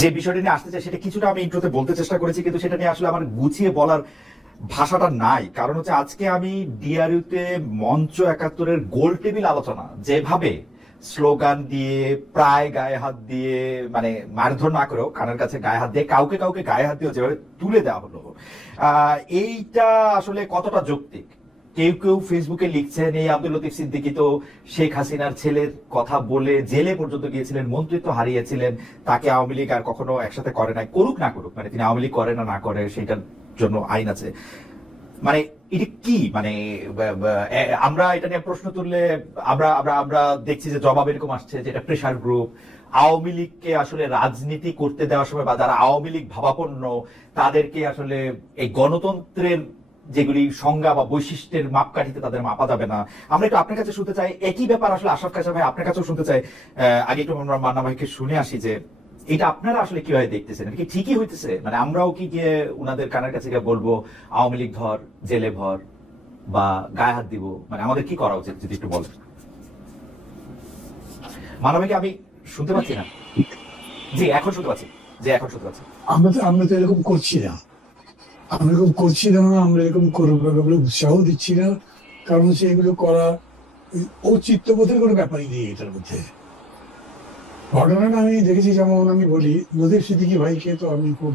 যে বিষয়টা নিয়ে আসতে চাই সেটা কিছুটা আমি ইন্ট্রোতে বলতে চেষ্টা করেছি, কিন্তু সেটা নিয়ে আসলে আমার গুছিয়ে বলার ভাষাটা নাই। কারণ হচ্ছে আজকে আমি ডিআরইউতে মঞ্চ ৭১-এর গোল টেবিল আলোচনা যেভাবে স্লোগান দিয়ে, প্রায় গায়ে হাত দিয়ে, মানে মারধর না করেও কানের কাছে গায়ে হাত দিয়ে, কাউকে কাউকে গায়ে হাত দিয়ে যেভাবে তুলে দেওয়া হলো, এইটা আসলে কতটা যৌক্তিক? কেউ কেউ ফেসবুকে লিখছেন এই আব্দুল লতিফ সিদ্দিকী তো শেখ হাসিনার ছেলের কথা বলে জেলে পর্যন্ত গিয়েছিলেন, মন্ত্রিত্ব হারিয়েছিলেন, তাকে আওয়ামী লীগ আর কখনো একসাথে করে নাই, করুক না করুক, মানে তিনি আওয়ামী লীগ করে না করে সেটার জন্য আইন আছে। মানে এটা কি, মানে আমরা এটা নিয়ে প্রশ্ন তুললে আমরা আমরা আমরা দেখছি যে জবাব এরকম আসছে যে এটা প্রেশার গ্রুপ, আওয়ামী লীগকে আসলে রাজনীতি করতে দেওয়ার সময় বা যারা আওয়ামী লীগ ভাবাপন্ন তাদেরকে আসলে এই গণতন্ত্রের যেগুলি সংজ্ঞা বা বৈশিষ্ট্যের মাপকাঠিতে তাদের মাপা যাবে না। আমরা একটু আপনার কাছে শুনতে চাই একই ব্যাপার আসলে আশরাফ কায়সার ভাই আপনার কাছেও শুনতে চাই। আগে একটু আমরা মান্না ভাইকে শুনে আসি যে এটা আপনারা আসলে কিভাবে দেখতেছেন, কি ঠিকই হইতেছে? মানে আমরাও কি গিয়ে উনাদের কানের কাছে গিয়ে বলবো আওয়ামী লীগ ধর, জেলে ভর বা গায়ে হাত দিব? মানে আমাদের কি করা উচিত যদি একটু বলেন। মান্না ভাইকে আমি শুনতে পাচ্ছি না। জি এখন শুনতে পাচ্ছি, যে এখন শুনতে পাচ্ছি। আমরা তো এরকম করছি না, আমরা এরকম করছি না, আমরা এরকম করবো বলে উৎসাহ দিচ্ছি না। কারণ হচ্ছে এগুলো করা ঔচিত্যবোধের কোনো ব্যাপারই নেই এটার মধ্যে। ঘটনাটা আমি দেখেছি, যেমন আমি বলি লতিফ সিদ্দিকী ভাইকে তো আমি খুব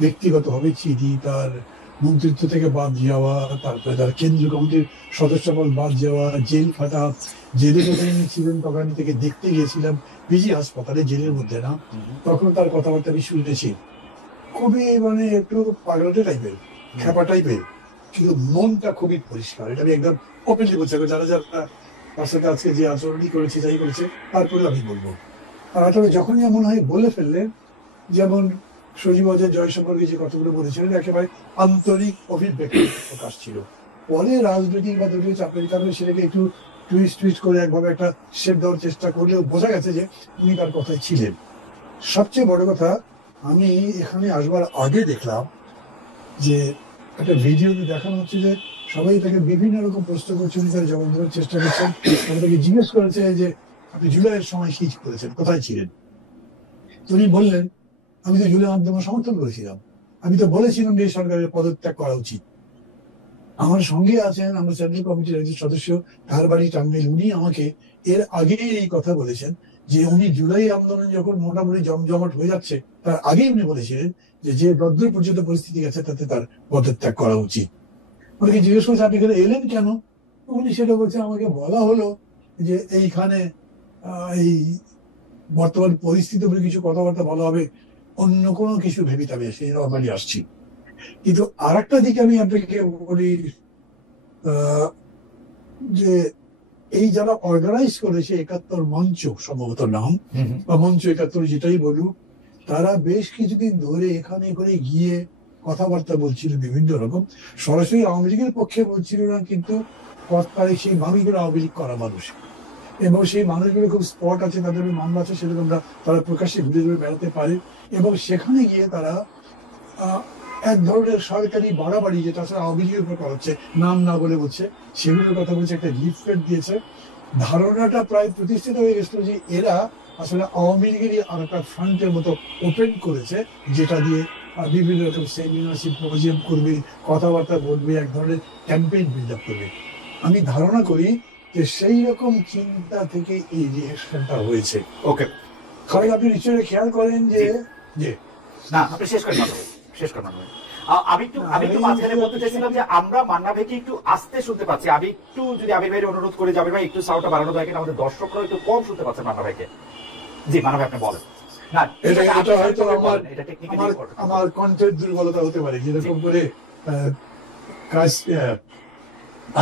ব্যক্তিগতভাবে চিনি। তার মন্ত্রিত্ব থেকে বাদ যাওয়া, তারপরে তার কেন্দ্রীয় কমিটির সদস্যপদ বাদ যাওয়া, জেল খাটা, জেলে যখন ছিলেন তখন আমি থেকে দেখতে গিয়েছিলাম পিজি হাসপাতালে, জেলের মধ্যে না, তখন তার কথাবার্তা আমি শুনেছি। খুবই মানে একটু পাগলাটে টাইপের, খ্যাপা টাইপের, কিন্তু মনটা খুবই পরিষ্কার। এটা আমি একদম ওপেনলি বলছি, যারা যারা তার সাথে আজকে যে আচরণই করেছে, যাই করেছে, তারপরে আমি বলবো। আর আসলে যখনই এমন হয় বলে ফেললেন, যেমন সজীব অজয় জয় সম্পর্কে যে কথাগুলো বলেছিলেন, একেবারে আন্তরিক অভিব্যক্তি প্রকাশ ছিল। পরে রাজনৈতিক বা দলীয় চাপের কারণে সেটাকে একটু টুইস্ট করে একভাবে একটা শেপ দেওয়ার চেষ্টা করলেও বোঝা গেছে যে উনি তার কথায় ছিলেন। সবচেয়ে বড় কথা, আমি এখানে আসবার আগে দেখলাম যে একটা ভিডিওতে দেখানো হচ্ছে যে সবাই তাকে বিভিন্ন রকম প্রশ্ন করছেন, তার জবাব দেওয়ার চেষ্টা করছেন। তাকে জিজ্ঞেস করেছে যে আপনি জুলাইয়ের সময় কি করেছেন, কোথায় ছিলেন? তিনি বললেন আমি তো জুলাই আন্দোলন সমর্থন করেছিলাম, আমি তো বলেছিলাম যে সরকারের পদত্যাগ করা উচিত। আমার সঙ্গে আছেন আমরা সেন্ট্রাল কমিটির একজন সদস্য, তার বাড়ি টাঙ্গাইল, উনি আমাকে এর আগেই এই কথা বলেছেন যে উনি জুলাই আন্দোলন যখন মোটামুটি জমজমাট হয়ে যাচ্ছে তার আগেই উনি বলেছিলেন যে যে যদ্দূর পর্যন্ত পরিস্থিতি গেছে তাতে তার পদত্যাগ করা উচিত। ওনাকে জিজ্ঞেস করছে আপনি এখানে এলেন কেন? উনি সেটা বলছে আমাকে বলা হলো যে এইখানে এই বর্তমান পরিস্থিতি বলে কিছু কথাবার্তা বলা হবে, অন্য কোনো কিছু ভেবে তবে সেই নর্মালি আসছি। কিন্তু আর একটা দিকে আমি আপনাকে বলি, যে এই যারা অর্গানাইজ করেছে ৭১ মঞ্চ সম্ভবত নাম, বা মঞ্চ ৭১ যেটাই বলুক, তারা বেশ কিছুদিন ধরে এখানে করে গিয়ে কথাবার্তা বলছিল বিভিন্ন রকম। সরাসরি আওয়ামী লীগের পক্ষে বলছিল না, কিন্তু সেই মানুষগুলো আওয়ামী লীগ করা মানুষ, এবং সেই মানুষগুলো খুব স্পট আছে, তাদের মামলা আছে, সেরকম তারা প্রকাশ্যে ঘুরে ঘুরে বেড়াতে পারে। এবং সেখানে গিয়ে তারা এক ধরনের সরকারি বাড়াবাড়ি, যেটা আসলে আওয়ামী লীগের উপর করা হচ্ছে, নাম না বলে বলছে, সেগুলোর কথা বলছে, একটা লিফলেট দিয়েছে। ধারণাটা প্রায় প্রতিষ্ঠিত হয়ে গেছিল যে এরা আসলে আওয়ামী লীগেরই আর একটা ফ্রন্টের মতো ওপেন করেছে, যেটা দিয়ে বিভিন্ন রকম সেমিনার সিম্পোজিয়াম করবে, কথাবার্তা বলবে, এক ধরনের ক্যাম্পেইন বিল্ড আপ করবে। আমি ধারণা করি যে সেই রকম চিন্তা থেকে এই রিঅ্যাকশনটা হয়েছে। ওকে, কারণ আপনি নিশ্চয়ই খেয়াল করেন যে না আপনি শেষ করেন, শেষ করেন। আমি একটু মাঝখানে বলতে চাইছিলাম যে আমরা মান্না ভাইকে একটু আস্তে শুনতে পাচ্ছি। আমি একটু যদি আবির ভাইয়ের অনুরোধ করে যাবেন ভাই একটু সাউন্ডটা বাড়ানো যায় কিনা, আমাদের দর্শকরা একটু কম শুনতে পাচ্ছে মান্না ভাইকে। জি মান্না ভাই আপনি বলেন। না এটা হয়তো আমার কন্টেন্ট দুর্বলতা হতে পারে, যেরকম করে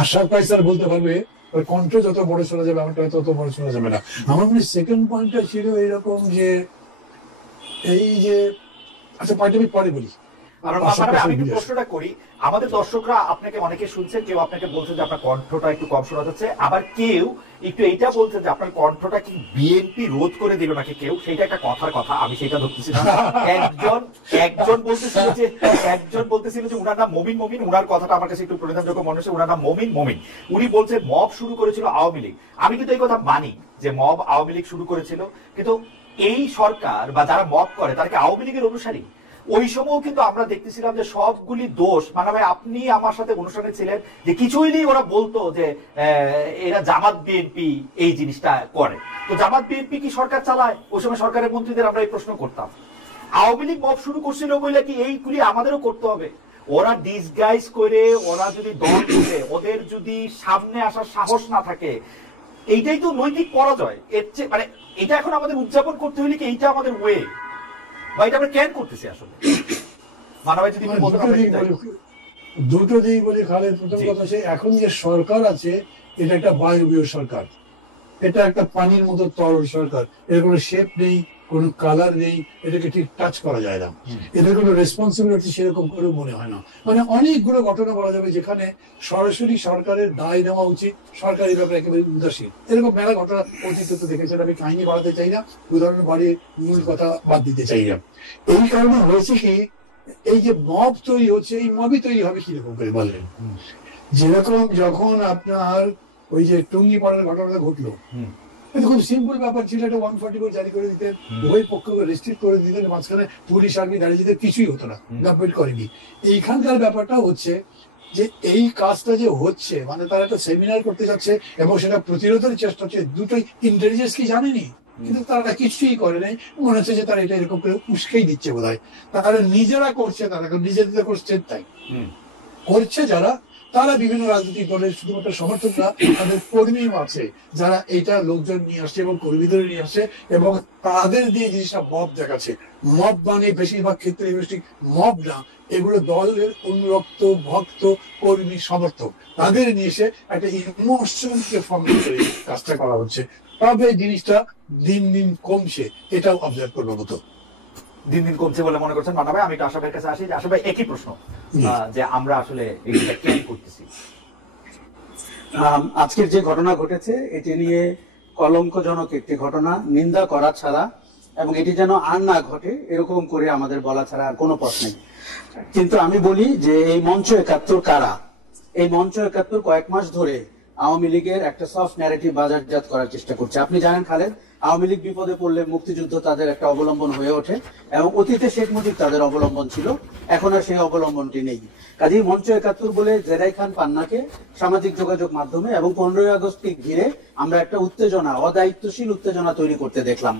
আশরাফ কায়সার বলতে পারবে ওই কণ্ঠ যত বড় শোনা যাবে আমারটা তত বড় শোনা যাবে না। আমার মনে সেকেন্ড পয়েন্টটা ছিল এইরকম যে এই যে, আচ্ছা পয়েন্ট আমি পরে বলি। আমি একটু প্রশ্নটা করি, আমাদের দর্শকরা আপনাকে অনেকে শুনছেন, কেউ আপনাকে বলছে যে আপনার কণ্ঠটা একটু কম শোনা যাচ্ছে, আবার কেউ একটু এইটা বলছে যে আপনার কণ্ঠটা কি বিএনপি রোধ করে দিল নাকি কেউ, সেইটা একটা কথার কথা, আমি সেটা ধরতেছি না। একজন বলতেছিল যে উনার নাম মমিন, উনার কথাটা আমার কাছে একটু পরিধানযোগ্য মনে হচ্ছে, উনার নাম মমিন। উনি বলছেন মব শুরু করেছিল আওয়ামী লীগ। আমি কিন্তু এই কথা মানি যে মব আওয়ামী লীগ শুরু করেছিল, কিন্তু এই সরকার বা যারা মত করে তারা কি আওয়ামী লীগের অনুসারী? ওই সময় কিন্তু আমরা দেখতেছিলাম যে সবগুলি দোষ, মানে ভাই আপনি আমার সাথে অনুষ্ঠানে ছিলেন, যে কিছুই নেই ওরা বলতো যে এরা জামাত বিএনপি এই জিনিসটা করে। তো জামাত বিএনপি কি সরকার চালায়? ওই সময় সরকারের মন্ত্রীদের আমরা এই প্রশ্ন করতাম। আওয়ামী লীগ মব শুরু করছিল বলে কি এইগুলি আমাদেরও করতে হবে? ওরা ডিসগাইজ করে, ওরা যদি দল করে, ওদের যদি সামনে আসার সাহস না থাকে, এইটাই তো নৈতিক পরাজয়। এর চেয়ে মানে এটা এখন আমাদের উদযাপন করতে হলে কি এইটা আমাদের ওয়ে, বা এটা আমরা কেন করতেছি আসলে? মানবাই যদি দুটো দিক বলি খালেদ। প্রথম কথা, সে এখন যে সরকার আছে এটা একটা বায়বীয় সরকার, এটা একটা পানির মতো তরল সরকার। এর কোনো শেপ নেই, কোনো কালার নেই, এটাকে ঠিক টাচ করা যায় না। এদের কোনো রেসপন্সিবিলিটি সেরকম করে মনে হয় না। মানে অনেকগুলো ঘটনা বলা যাবে যেখানে সরাসরি সরকারের দায় নেওয়া উচিত, সরকার এই ব্যাপারে একেবারে উদাসীন। এরকম মেলা ঘটনা অতীতে তো দেখেছেন। আমি কাহিনী বাড়াতে চাই না, উদাহরণ বাড়িয়ে মূল কথা বাদ দিতে চাই না। এই কারণে হয়েছে কি, এই যে মব তৈরি হচ্ছে, এই মবই তৈরি হবে কিরকম করে বললেন? যেরকম যখন আপনার ওই যে টুঙ্গি পাড়ার ঘটনাটা ঘটলো, এটা খুব সিম্পল ব্যাপার ছিল। একটা 144 জারি করে দিতেন, উভয় পক্ষকে রেস্ট্রিক্ট করে দিতেন, মাঝখানে পুলিশ আর্মি দাঁড়িয়ে যেতে, কিছুই হতো না, গভর্নমেন্ট করেনি। এইখানকার ব্যাপারটা হচ্ছে যে এই কাজটা যে হচ্ছে, মানে তারা একটা সেমিনার করতে যাচ্ছে এবং সেটা প্রতিরোধের চেষ্টা হচ্ছে, দুটোই ইন্টেলিজেন্স কি জানেনি, কিন্তু তারা কিছুই করে নাই। মনে হচ্ছে যে তারা এটা এরকম করে উস্কেই দিচ্ছে বোধ হয়। তারা নিজেরা করছে, তারা নিজেদের করছে, তাই করছে যারা, তারা বিভিন্ন রাজনৈতিক দলের শুধুমাত্র সমর্থক না, তাদের কর্মীও আছে যারা এইটা লোকজন নিয়ে আসছে এবং কর্মীদের নিয়ে আসছে এবং তাদের দিয়ে জিনিসটা মব দেখাচ্ছে। মব মানে বেশিরভাগ ক্ষেত্রে মব না, এগুলো দলের অনুরক্ত ভক্ত কর্মী সমর্থক, তাদের নিয়ে এসে একটা ইমোশনকে ফর্ম করে কাজটা করা হচ্ছে। তবে জিনিসটা দিন দিন কমছে, এটাও অবজার্ভ করবার মতো। দিন দিন কমছে বলে মনে করছেন মান্না ভাই? আমি একটু আশা ভাইয়ের কাছে আসি। যে আশা ভাই, একই প্রশ্ন, যে আমরা আসলে এইটা কেন করতেছি? আজকের যে ঘটনা ঘটেছে এটি নিয়ে কলঙ্কজনক একটি ঘটনা, নিন্দা করা ছাড়া এবং এটি যেন আর না ঘটে এরকম করে আমাদের বলা ছাড়া আর কোনো পথ নেই। কিন্তু আমি বলি যে এই মঞ্চ ৭১ কারা? এই মঞ্চ ৭১ কয়েক মাস ধরে আওয়ামী লীগের একটা সফট ন্যারেটিভ বাজারজাত করার চেষ্টা করছে। আপনি জানেন খালেদ, আওয়ামী লীগ বিপদে পড়লে মুক্তিযুদ্ধ তাদের একটা অবলম্বন হয়ে ওঠে এবং অতীতে শেখ মুজিব তাদের অবলম্বন ছিল, এখন আর সেই অবলম্বনটি নেই। কাজেই মঞ্চ ৭১ বলে জেরাই খান পান্নাকে সামাজিক যোগাযোগ মাধ্যমে এবং 15ই আগস্টকে ঘিরে আমরা একটা উত্তেজনা, অদায়িত্বশীল উত্তেজনা তৈরি করতে দেখলাম।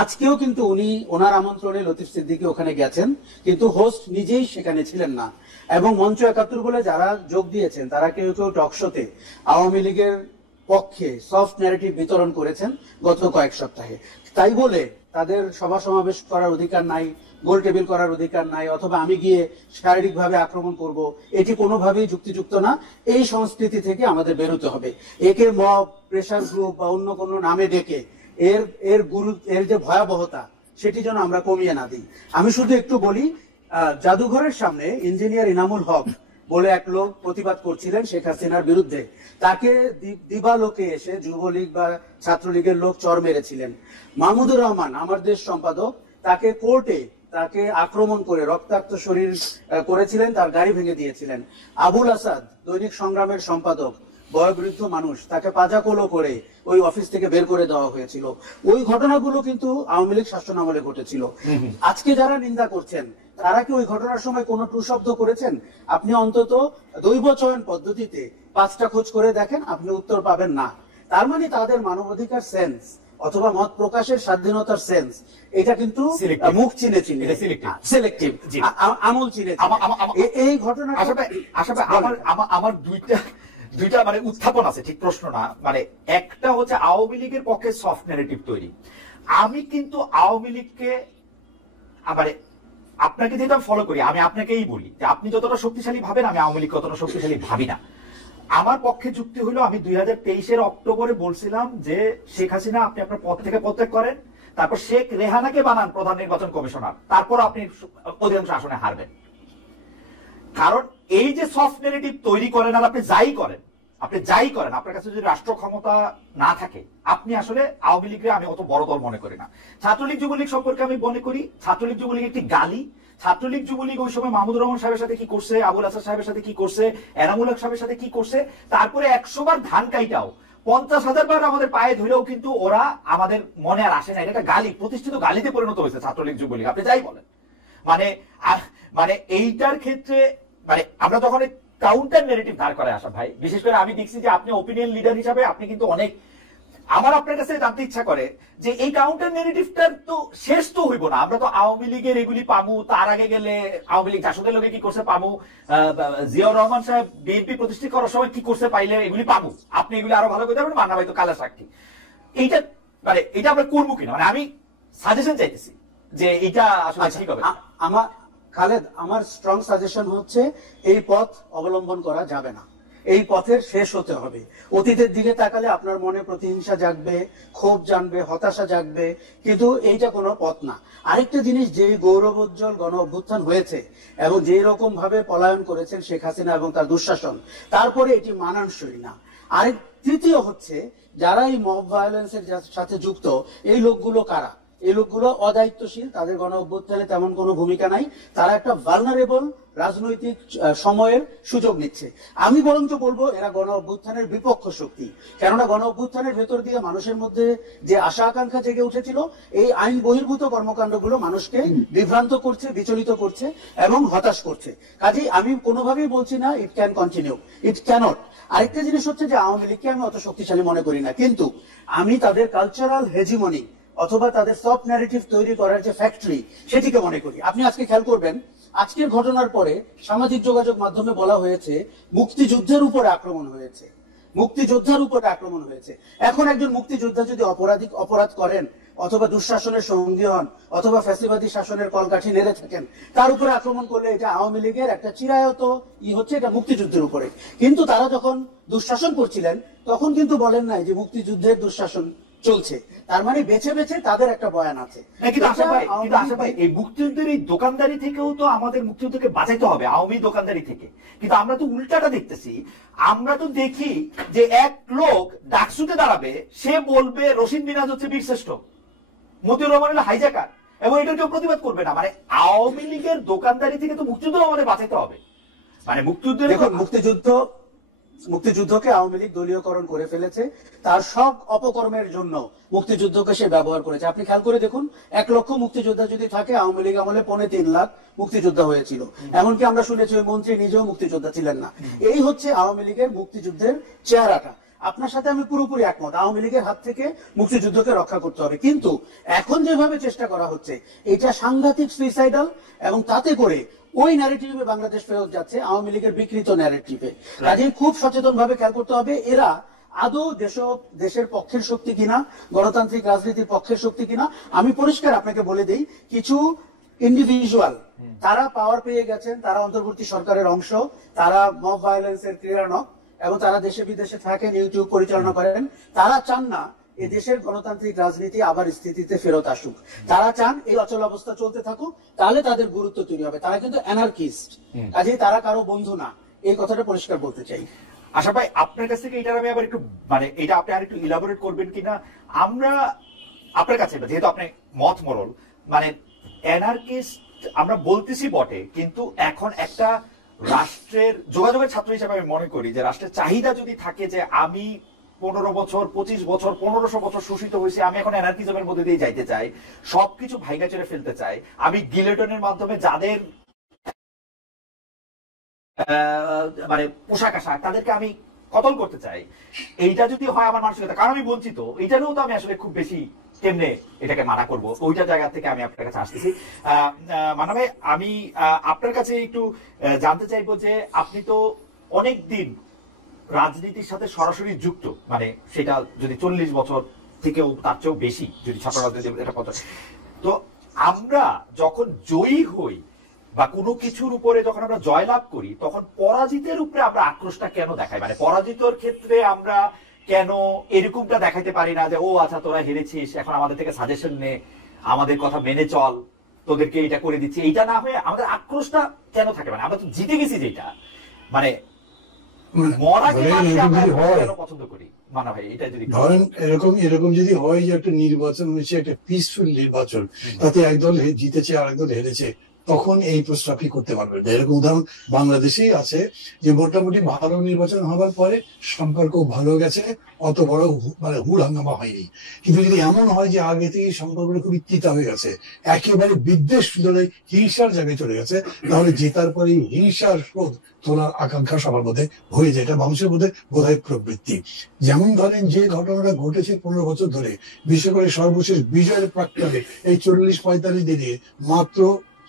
আজকেও কিন্তু উনি ওনার আমন্ত্রণে লতিফ সিদ্দিকী ওখানে গেছেন, কিন্তু হোস্ট নিজেই সেখানে ছিলেন না। এবং মঞ্চ ৭১ বলে যারা যোগ দিয়েছেন তারা কেউ কেউ টকশোতে আওয়ামী লীগের পক্ষে সফট ন্যারেটিভ বিতরণ করেছেন গত কয়েক সপ্তাহে। তাই বলে তাদের সভা সমাবেশ করার অধিকার নাই, গোল টেবিল করার অধিকার নাই, অথবা আমি গিয়ে শারীরিকভাবে আক্রমণ করব, এটি কোনোভাবেই যুক্তিযুক্ত না। এই সংস্কৃতি থেকে আমাদের বেরোতে হবে। একে মব, প্রেশার গ্রুপ বা অন্য কোনো নামে ডেকে এর যে ভয়াবহতা সেটি যেন আমরা কমিয়ে না দিই। আমি শুধু একটু বলি, জাদুঘরের সামনে ইঞ্জিনিয়ার ইনামুল হক বলে এক লোক প্রতিবাদ করছিলেন শেখ হাসিনার বিরুদ্ধে। তাকে দিবালোকে এসে যুবলীগ বা ছাত্রলীগের লোক চর মেরেছিলেন। মাহমুদুর রহমান, আমার দেশ সম্পাদক, তাকে কোর্টে তাকে আক্রমণ করে রক্তাক্ত শরীর করেছিলেন, তার গাড়ি ভেঙে দিয়েছিলেন। আবুল আসাদ, দৈনিক সংগ্রামের সম্পাদক, বয়োবৃদ্ধ মানুষ, তাকে পাজাকোলো করে ওই অফিস থেকে বের করে দেওয়া হয়েছিল। ওই ঘটনাগুলো কিন্তু আওয়ামী লীগ শাসন আমলে ঘটেছিল। আজকে যারা নিন্দা করছেন তারা কি ওই ঘটনার সময় কোনো ট্রু শব্দ করেছেন? আপনি অন্তত দৈব চয়ন পদ্ধতিতে 5টা খোঁজ করে দেখেন, আপনি উত্তর পাবেন না। তার মানে তাদের মানবাধিকার সেন্স অথবা মত প্রকাশের স্বাধীনতার সেন্স এটা কিন্তু মুখ চিনে চিনে সিলেক্টিভ, আমল চিনে। এই ঘটনা আমার দুইটা মানে উত্থাপন আছে, ঠিক প্রশ্ন না। মানে একটা হচ্ছে আওয়ামী লীগের পক্ষে সফট ন্যারেটিভ তৈরি। আমি কিন্তু আওয়ামী লীগকে, মানে আপনাকে যেটা ফলো করি, আমি আপনাকেই বলি যে আপনি যতটা শক্তিশালী ভাবেন আমি আওয়ামী লীগ ততটা শক্তিশালী ভাবি না। আমার পক্ষে যুক্তি হলো, আমি 2023-এর অক্টোবরে বলছিলাম যে শেখ হাসিনা আপনি আপনার পদ থেকে পদত্যাগ করেন, তারপর শেখ রেহানাকে বানান প্রধান নির্বাচন কমিশনার, তারপর আপনি অধিকাংশ আসনে হারবেন। কারণ এই যে সফট ন্যারেটিভ তৈরি করেন, আর আপনি যাই করেন, আপনার কাছে যদি রাষ্ট্র ক্ষমতা না থাকে, আপনি আসলে আওয়ামী লীগকে আমি অত বড় দল মনে করি না। ছাত্রলীগ যুবলীগ সম্পর্কে আমি মনে করি ছাত্রলীগ যুবলীগ একটি গালি। ছাত্রলীগ যুবলীগ ওই সময় মাহমুদুর রহমান সাহেবের সাথে কি করছে, আবুল হাসান সাহেবের সাথে কি করছে, এনামুল হক সাহেবের সাথে কি করছে, তারপরে 100 বার ধান কাইটাও 50,000 বার আমাদের পায়ে ধরেও কিন্তু ওরা আমাদের মনে আর আসে না। এটা একটা গালি, প্রতিষ্ঠিত গালিতে পরিণত হয়েছে ছাত্রলীগ যুবলীগ, আপনি যাই বলেন। মানে মানে এইটার ক্ষেত্রে মানে আমরা যখন কাউন্টার নেগেটিভ ধার করে আসা ভাই, বিশেষ করে আমি দেখছি যে আপনি ওপিনিয়ন লিডার হিসাবে আপনি কিন্তু অনেক, আমার আপনার কাছে জানতে ইচ্ছা করে যে এই কাউন্টার নেগেটিভটার তো শেষ তো হইব না। আমরা তো আওয়ামী লীগের এগুলি পামু, তার আগে গেলে আওয়ামী লীগ জাসদের লোকে কি করছে পামু, জিয়াউর রহমান সাহেব বিএনপি প্রতিষ্ঠা করার সময় কি করছে পাইলে এগুলি পামু, আপনি এগুলি আরো ভালো করে যাবেন, মান্না ভাই তো কালা সাক্ষী। এইটা মানে এটা আমরা করবো কিনা, মানে আমি সাজেশন চাইতেছি যে এটা আসলে ঠিক হবে। আমার খালেদ, আমার স্ট্রং সাজেশন হচ্ছে এই পথ অবলম্বন করা যাবে না, এই পথের শেষ হতে হবে। অতীতের দিকে তাকালে আপনার মনে প্রতিহিংসা জাগবে, ক্ষোভ জানবে, হতাশা জাগবে, কিন্তু এইটা কোনো পথ না। আরেকটা জিনিস, যে গৌরবোজ্জ্বল গণ অভ্যুত্থান হয়েছে এবং যে রকম ভাবে পলায়ন করেছেন শেখ হাসিনা এবং তার দুঃশাসন, তারপরে এটি মানানসই না। আরেক তৃতীয় হচ্ছে, যারা এই মব ভায়োলেন্সের সাথে যুক্ত এই লোকগুলো কারা? এই লোকগুলো অদায়িত্বশীল, তাদের গণ অভ্যুত্থানে তেমন কোনো ভূমিকা নাই, তারা একটা ভালনারেবল রাজনৈতিক সময়ের সুযোগ নিচ্ছে। আমি বরঞ্চ বলবো এরা গণ অভ্যুত্থানের বিপক্ষ শক্তি, কেননা গণ অভ্যুত্থানের ভেতর দিয়ে মানুষের মধ্যে যে আশা আকাঙ্ক্ষা জেগে উঠেছিল, এই আইন বহির্ভূত কর্মকাণ্ডগুলো মানুষকে বিভ্রান্ত করছে, বিচলিত করছে এবং হতাশ করছে। কাজেই আমি কোনোভাবেই বলছি না it can continue, it can't. আরেকটা জিনিস হচ্ছে যে আওয়ামী লীগকে আমি অত শক্তিশালী মনে করি না, কিন্তু আমি তাদের কালচারাল হেজিমনি অথবা তাদের সফট ন্যারেটিভ তৈরি করার যে ফ্যাক্টরি, সেটিকে মনে করি। আপনি আজকে খেয়াল করবেন, আজকের ঘটনার পরে সামাজিক যোগাযোগ মাধ্যমে বলা হয়েছে মুক্তিযুদ্ধের উপরে আক্রমণ হয়েছে, মুক্তিযোদ্ধার উপরে আক্রমণ হয়েছে। এখন একজন মুক্তিযোদ্ধা যদি অপরাধ করেন অথবা দুঃশাসনের সঙ্গী হন অথবা ফ্যাসিবাদী শাসনের কলকাঠি নেড়ে থাকেন, তার উপরে আক্রমণ করলে এটা আওয়ামী লীগের একটা চিরায়ত হচ্ছে, এটা মুক্তিযুদ্ধের উপরে। কিন্তু তারা যখন দুঃশাসন করছিলেন তখন কিন্তু বলেন নাই যে মুক্তিযুদ্ধের দুঃশাসন চলছে, তার মানে বেছে বেছে তাদের একটা বয়ান আছে। কিন্তু আশা ভাই এই মুক্তিযুদ্ধের এই দোকানদারি থেকেও তো আমাদের মুক্তিযুদ্ধকে বাঁচাইতে হবে, আওয়ামী দোকানদারি থেকে। কিন্তু আমরা তো উল্টাটা দেখতেছি, আমরা তো দেখি যে এক লোক ডাকসুতে দাঁড়াবে, সে বলবে রশিদ মিনাজ হচ্ছে বীরশ্রেষ্ঠ, মতিউর রহমান হলো হাইজাকার, এবং এটার কেউ প্রতিবাদ করবে না। মানে আওয়ামী লীগের দোকানদারি থেকে তো মুক্তিযুদ্ধ আমাদের বাঁচাইতে হবে। মানে মুক্তিযুদ্ধকে আওয়ামী লীগ দলীয়করণ করে ফেলেছে, তার সব অপকর্মের জন্য মুক্তিযুদ্ধকে সে ব্যবহার করেছে। আপনি খেয়াল করে দেখুন, 1 লক্ষ মুক্তিযোদ্ধা যদি থাকে, আওয়ামী লীগ আমলে 3.25 লাখ মুক্তিযোদ্ধা হয়েছিল। এমনকি আমরা শুনেছি ওই মন্ত্রী নিজেও মুক্তিযোদ্ধা ছিলেন না। এই হচ্ছে আওয়ামী লীগের মুক্তিযুদ্ধের চেহারাটা। আপনার সাথে আমি পুরোপুরি একমত, আওয়ামী লীগের হাত থেকে মুক্তিযুদ্ধকে রক্ষা করতে হবে, কিন্তু এখন যেভাবে চেষ্টা করা হচ্ছে এটা সাংঘাতিক সুইসাইডাল, এবং তাতে করে ওই ন্যারেটিভে বাংলাদেশ ফেরত যাচ্ছে, আওয়ামী লীগের বিকৃত ন্যারেটিভে। কাজেই খুব সচেতন ভাবে খেয়াল করতে হবে এরা আদৌ দেশের পক্ষের শক্তি কিনা, গণতান্ত্রিক রাজনীতির পক্ষের শক্তি কিনা। আমি পরিষ্কার আপনাকে বলে দেই, কিছু ইন্ডিভিজুয়াল তারা পাওয়ার পেয়ে গেছেন, তারা অন্তর্বর্তী সরকারের অংশ, তারা মব ভায়োলেন্সের ক্রীড়ানক, এবং তারা দেশে বিদেশে থাকেন, ইউটিউব পরিচালনা করেন। তারা চান না এই দেশের গণতান্ত্রিক রাজনীতি আবার স্থিতিতে ফেরত আসুক, তারা চান এই অচল অবস্থা চলতে থাকুক, তাহলে তাদের গুরুত্ব তৈরি হবে। তারা কিন্তু অ্যানার্কিস্ট, কাজেই তারা কারো বন্ধু না, এই কথাটা পরিষ্কার বলতে চাই। আশা ভাই আপনার কাছ থেকে এটার আমি আবার একটু মানে এটা আপনি আর একটু ইলাবোরেট করবেন কিনা। আমরা আপনার কাছে, যেহেতু আপনি মত মরল, মানে অ্যানার্কিস্ট আমরা বলতেছি বটে, কিন্তু এখন একটা রাষ্ট্রের যোগাযোগের ছাত্র হিসেবে আমি মনে করি যে রাষ্ট্রের চাহিদা যদি থাকে যে আমি 15 বছর 25 বছর 1500 বছর শোষিত হয়েছি, আমি এখন অ্যানার্কিজমের মধ্যে দিয়ে যাইতে চাই, সবকিছু ভাইগা চড়ে ফেলতে চাই, আমি গিলেটনের মাধ্যমে যাদের মানে পোশাক আশাক তাদেরকে আমি কতল করতে চাই, এইটা যদি হয় আমার মানসিকতা, কারণ আমি বঞ্চিত, এইটারও তো আমি আসলে খুব বেশি কেমনে এটাকে মানা করব, ওইটা জায়গা থেকে আমি আপনার কাছে আসতেছি। মানা ভাই, আমি আপনার কাছে একটু জানতে চাইবো যে আপনি তো অনেক দিন রাজনীতির সাথে সরাসরি যুক্ত, মানে সেটা যদি 40 বছর থেকেও তার চেয়েও বেশি, যদি ছাত্র রাজনীতি এটা কথা। তো আমরা যখন জয়ী হই বা কোনো কিছুর উপরে যখন আমরা জয়লাভ করি, তখন পরাজিতের উপরে আমরা আক্রোশটা কেন দেখাই? মানে পরাজিতর ক্ষেত্রে আমরা কেন এরকমটা দেখাইতে পারি না যে ও আচ্ছা তোরা হেরেছিস, এখন আমাদের থেকে সাজেশন নে, আমাদের কথা মেনে চল, তোদেরকে এটা করে দিচ্ছি, এইটা না হয়ে আমাদের আক্রোশটা কেন থাকে? মানে আমরা তো জিতে গেছি, যেটা মানে পছন্দ করি। মানা ভাই, এটা যদি ধরেন এরকম যদি হয় যে একটা নির্বাচন হয়েছে, একটা পিসফুল নির্বাচন, তাতে একদল জিতেছে আর একদল হেরেছে, তখন এই প্রস্তাবটি করতে পারবেন না। এরকম উদাহরণ বাংলাদেশেই আছে, যে মোটামুটি ভালো নির্বাচন হওয়ার পরে সম্পর্ক ভালো গেছে, অত বড় মানে হুড় হাঙ্গামা হয়নি। কিন্তু যদি এমন হয় যে আগে থেকে সম্পর্কটা খুবই তিতা হয়ে গেছে, একেবারে বিদ্বেষ ধরে হিংসার জায়গায় চলে গেছে, তাহলে জেতার পরে হিংসার ক্রোধ তোলার আকাঙ্ক্ষা সবার মধ্যে হয়ে যায়। এটা মানুষের মধ্যে বোধহয় প্রবৃত্তি। যেমন ধরেন যে ঘটনাটা ঘটেছে 15 বছর ধরে, বিশেষ করে সর্বশেষ বিজয়ের প্রাক্কালে এই 40-45 দিনে মাত্র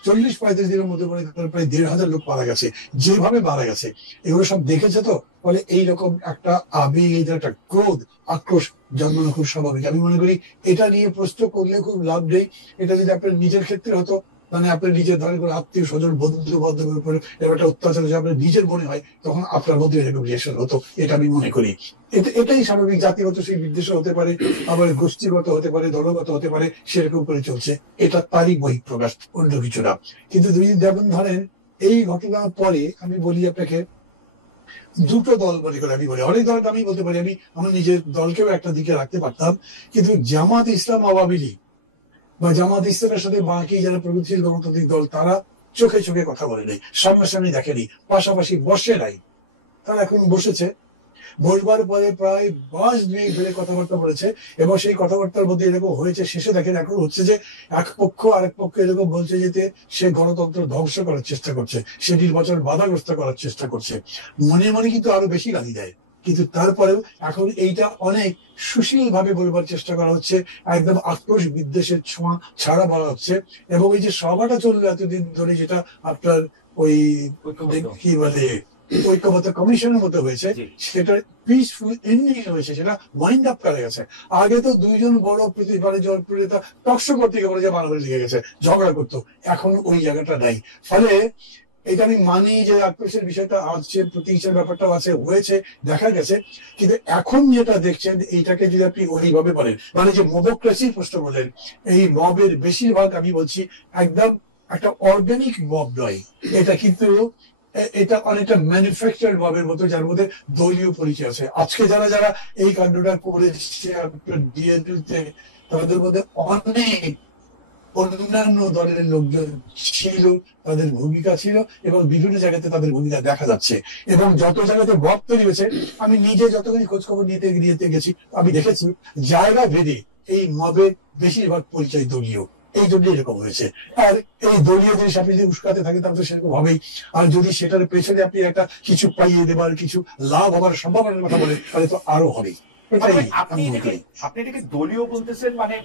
40-35 দিনের মধ্যে প্রায় 1,500 লোক মারা গেছে। যেভাবে মারা গেছে এগুলো সব দেখেছে তো, ফলে এইরকম একটা আবেগ, এই একটা ক্রোধ, আক্রোশ জন্মানো খুব স্বাভাবিক। আমি মনে করি এটা নিয়ে প্রশ্ন করলে খুব লাভ নেই। এটা যদি আপনার নিজের ক্ষেত্রে হতো, মানে আপনার নিজের ধরেন কোনো আত্মীয় স্বজন বন্ধু বান্ধবের উপরে এরকম একটা অত্যাচার যদি আপনার নিজের মনে হয়, তখন আপনার মধ্যে এরকম রিয়েকশন হতো, এটা আমি মনে করি। এটাই স্বাভাবিক। জাতিগত সেই বিদ্বেষ হতে পারে, আবার গোষ্ঠীগত হতে পারে, দলগত হতে পারে, সেরকম করে চলছে। এটা তারই বহিঃপ্রকাশ, অন্য কিছু না। কিন্তু যেমন ধরেন এই ঘটনার পরে আমি বলি আপনাকে, দুটো দল মনে করে আমি বলি, অনেক দল আমি বলতে পারি, আমি আমার নিজের দলকেও একটা দিকে রাখতে পারতাম, কিন্তু জামাত ইসলাম আওয়ামী লীগ বা জামাত ইসলামের সাথে বাকি যারা প্রগতিশীল গণতান্ত্রিক দল, তারা চোখে চোখে কথা বলে নেই, সামনাসামনি দেখেনি, পাশাপাশি বসে নাই। তারা এখন বসেছে, বসবার পরে প্রায় 5 মিনিট ধরে কথাবার্তা বলেছে, এবং সেই কথাবার্তার মধ্যে এরকম হয়েছে, শেষে দেখেন এখন হচ্ছে যে এক পক্ষ আরেক পক্ষ এরকম বলছে যে সে গণতন্ত্র ধ্বংস করার চেষ্টা করছে, সে নির্বাচন বাধাগ্রস্ত করার চেষ্টা করছে। মনে মনে কিন্তু আরো বেশি গালি দেয়, কিন্তু তারপরেও এখন এইটা অনেক সুশীল ভাবে বলবার চেষ্টা করা হচ্ছে, একদম আক্রোশ বিদ্বেষের ছোঁয়া ছাড়া বলা হচ্ছে। এবং এই যে সভাটা চললো এতদিন ধরে, যেটা আপনার ওই কি বলে ঐক্যবদ্ধ কমিশনের মতো হয়েছে, সেটা পিসফুল এন্ডিং হয়েছে, সেটা ওয়াইন্ড আপ করা গেছে। আগে তো দুইজন বড় প্রতিবারে জনপ্রিয়তা টকশো করতে গিয়ে বলে যে মারামারি লেগে গেছে, ঝগড়া করতো, এখন ওই জায়গাটা নাই। ফলে এটা আমি মানি যে আক্রোশের বিষয়টা আছে, প্রতিহিংসার ব্যাপারটাও আছে, হয়েছে, দেখা গেছে। কিন্তু এখন যেটা দেখছেন, এইটাকে যদি আপনি ওইভাবে বলেন, মানে যে মবক্রেসির প্রশ্ন বলেন, এই মবের বেশিরভাগ আমি বলছি একদম একটা অর্গানিক মব নয়, এটা কিন্তু এটা অনেকটা ম্যানুফ্যাকচার মবের মতো, যার মধ্যে দলীয় পরিচয় আছে। আজকে যারা যারা এই কাণ্ডটা করেছে ডিএনইউতে, তাদের মধ্যে অনেক অন্যান্য দলের লোকজন ছিল, তাদের ভূমিকা ছিল, এবং বিভিন্ন জায়গাতে তাদের ভূমিকা দেখা যাচ্ছে। এবং যত জায়গাতে মব তৈরি হয়েছে, আমি নিজে যতখানি খোঁজ খবর নিতে গেছি, আমি দেখেছি জায়গা ভেদে এই মবের বেশিরভাগ পরিচয় দলীয়। এই জন্য এরকম হয়েছে। আর এই দলীয় জিনিস আপনি যদি উস্কাতে থাকেন, তাহলে তো সেরকম হবেই। আর যদি সেটার পেছনে আপনি একটা কিছু পাইয়ে দেবার, কিছু লাভ হবার সম্ভাবনার কথা বলেন, তাহলে তো আরো হবেই। আপনি এটাকে দলীয় বলতেছেন, মানে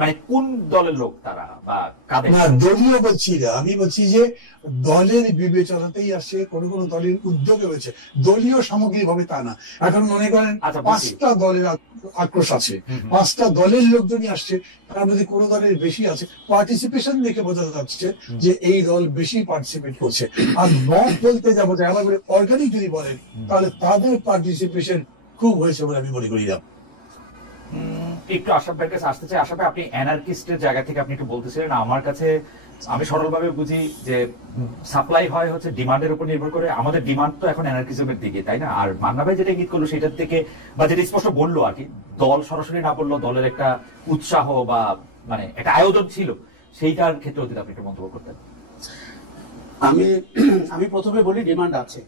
মানে কোন দলের লোক তারা বা কাদের? না, দলীয় বলছি না, আমি বলছি যে দলের বিবেচনাতেই আসে, কোন কোন দলের উদ্যোগে হয়েছে, দলীয় সামগ্রিক ভাবে তা না। এখন মনে করেন 5টা দলের আক্রোশ আছে, 5টা দলের লোকজনই আসছে, তার মধ্যে কোন দলের বেশি আছে, পার্টিসিপেশন দেখে বোঝা যাচ্ছে যে এই দল বেশি পার্টিসিপেট করছে। আর মত বলতে যাবো, আমার অর্গানিক যদি বলেন, তাহলে তাদের পার্টিসিপেশন খুব হয়েছে বলে আমি মনে করি না। একটু আশাফ ভাইয়ের কাছে আসতে চাই। আশাফ ভাই, আপনি অ্যানার্কিস্টের জায়গা থেকে আপনি একটু বলতেছিলেন, আমার কাছে আমি সরলভাবে বুঝি যে সাপ্লাই হয় হচ্ছে ডিমান্ডের উপর নির্ভর করে। আমাদের ডিমান্ড তো এখন অ্যানার্কিজমের দিকে, তাই না? আর মান্না ভাই যেটা ইঙ্গিত করলো সেটার থেকে, বা যেটা স্পষ্ট বললো আর কি, দল সরাসরি না বললো, দলের একটা উৎসাহ বা মানে একটা আয়োজন ছিল, সেইটার ক্ষেত্রে যদি আপনি একটু মন্তব্য করতেন। আমি প্রথমে বলি ডিমান্ড আছে,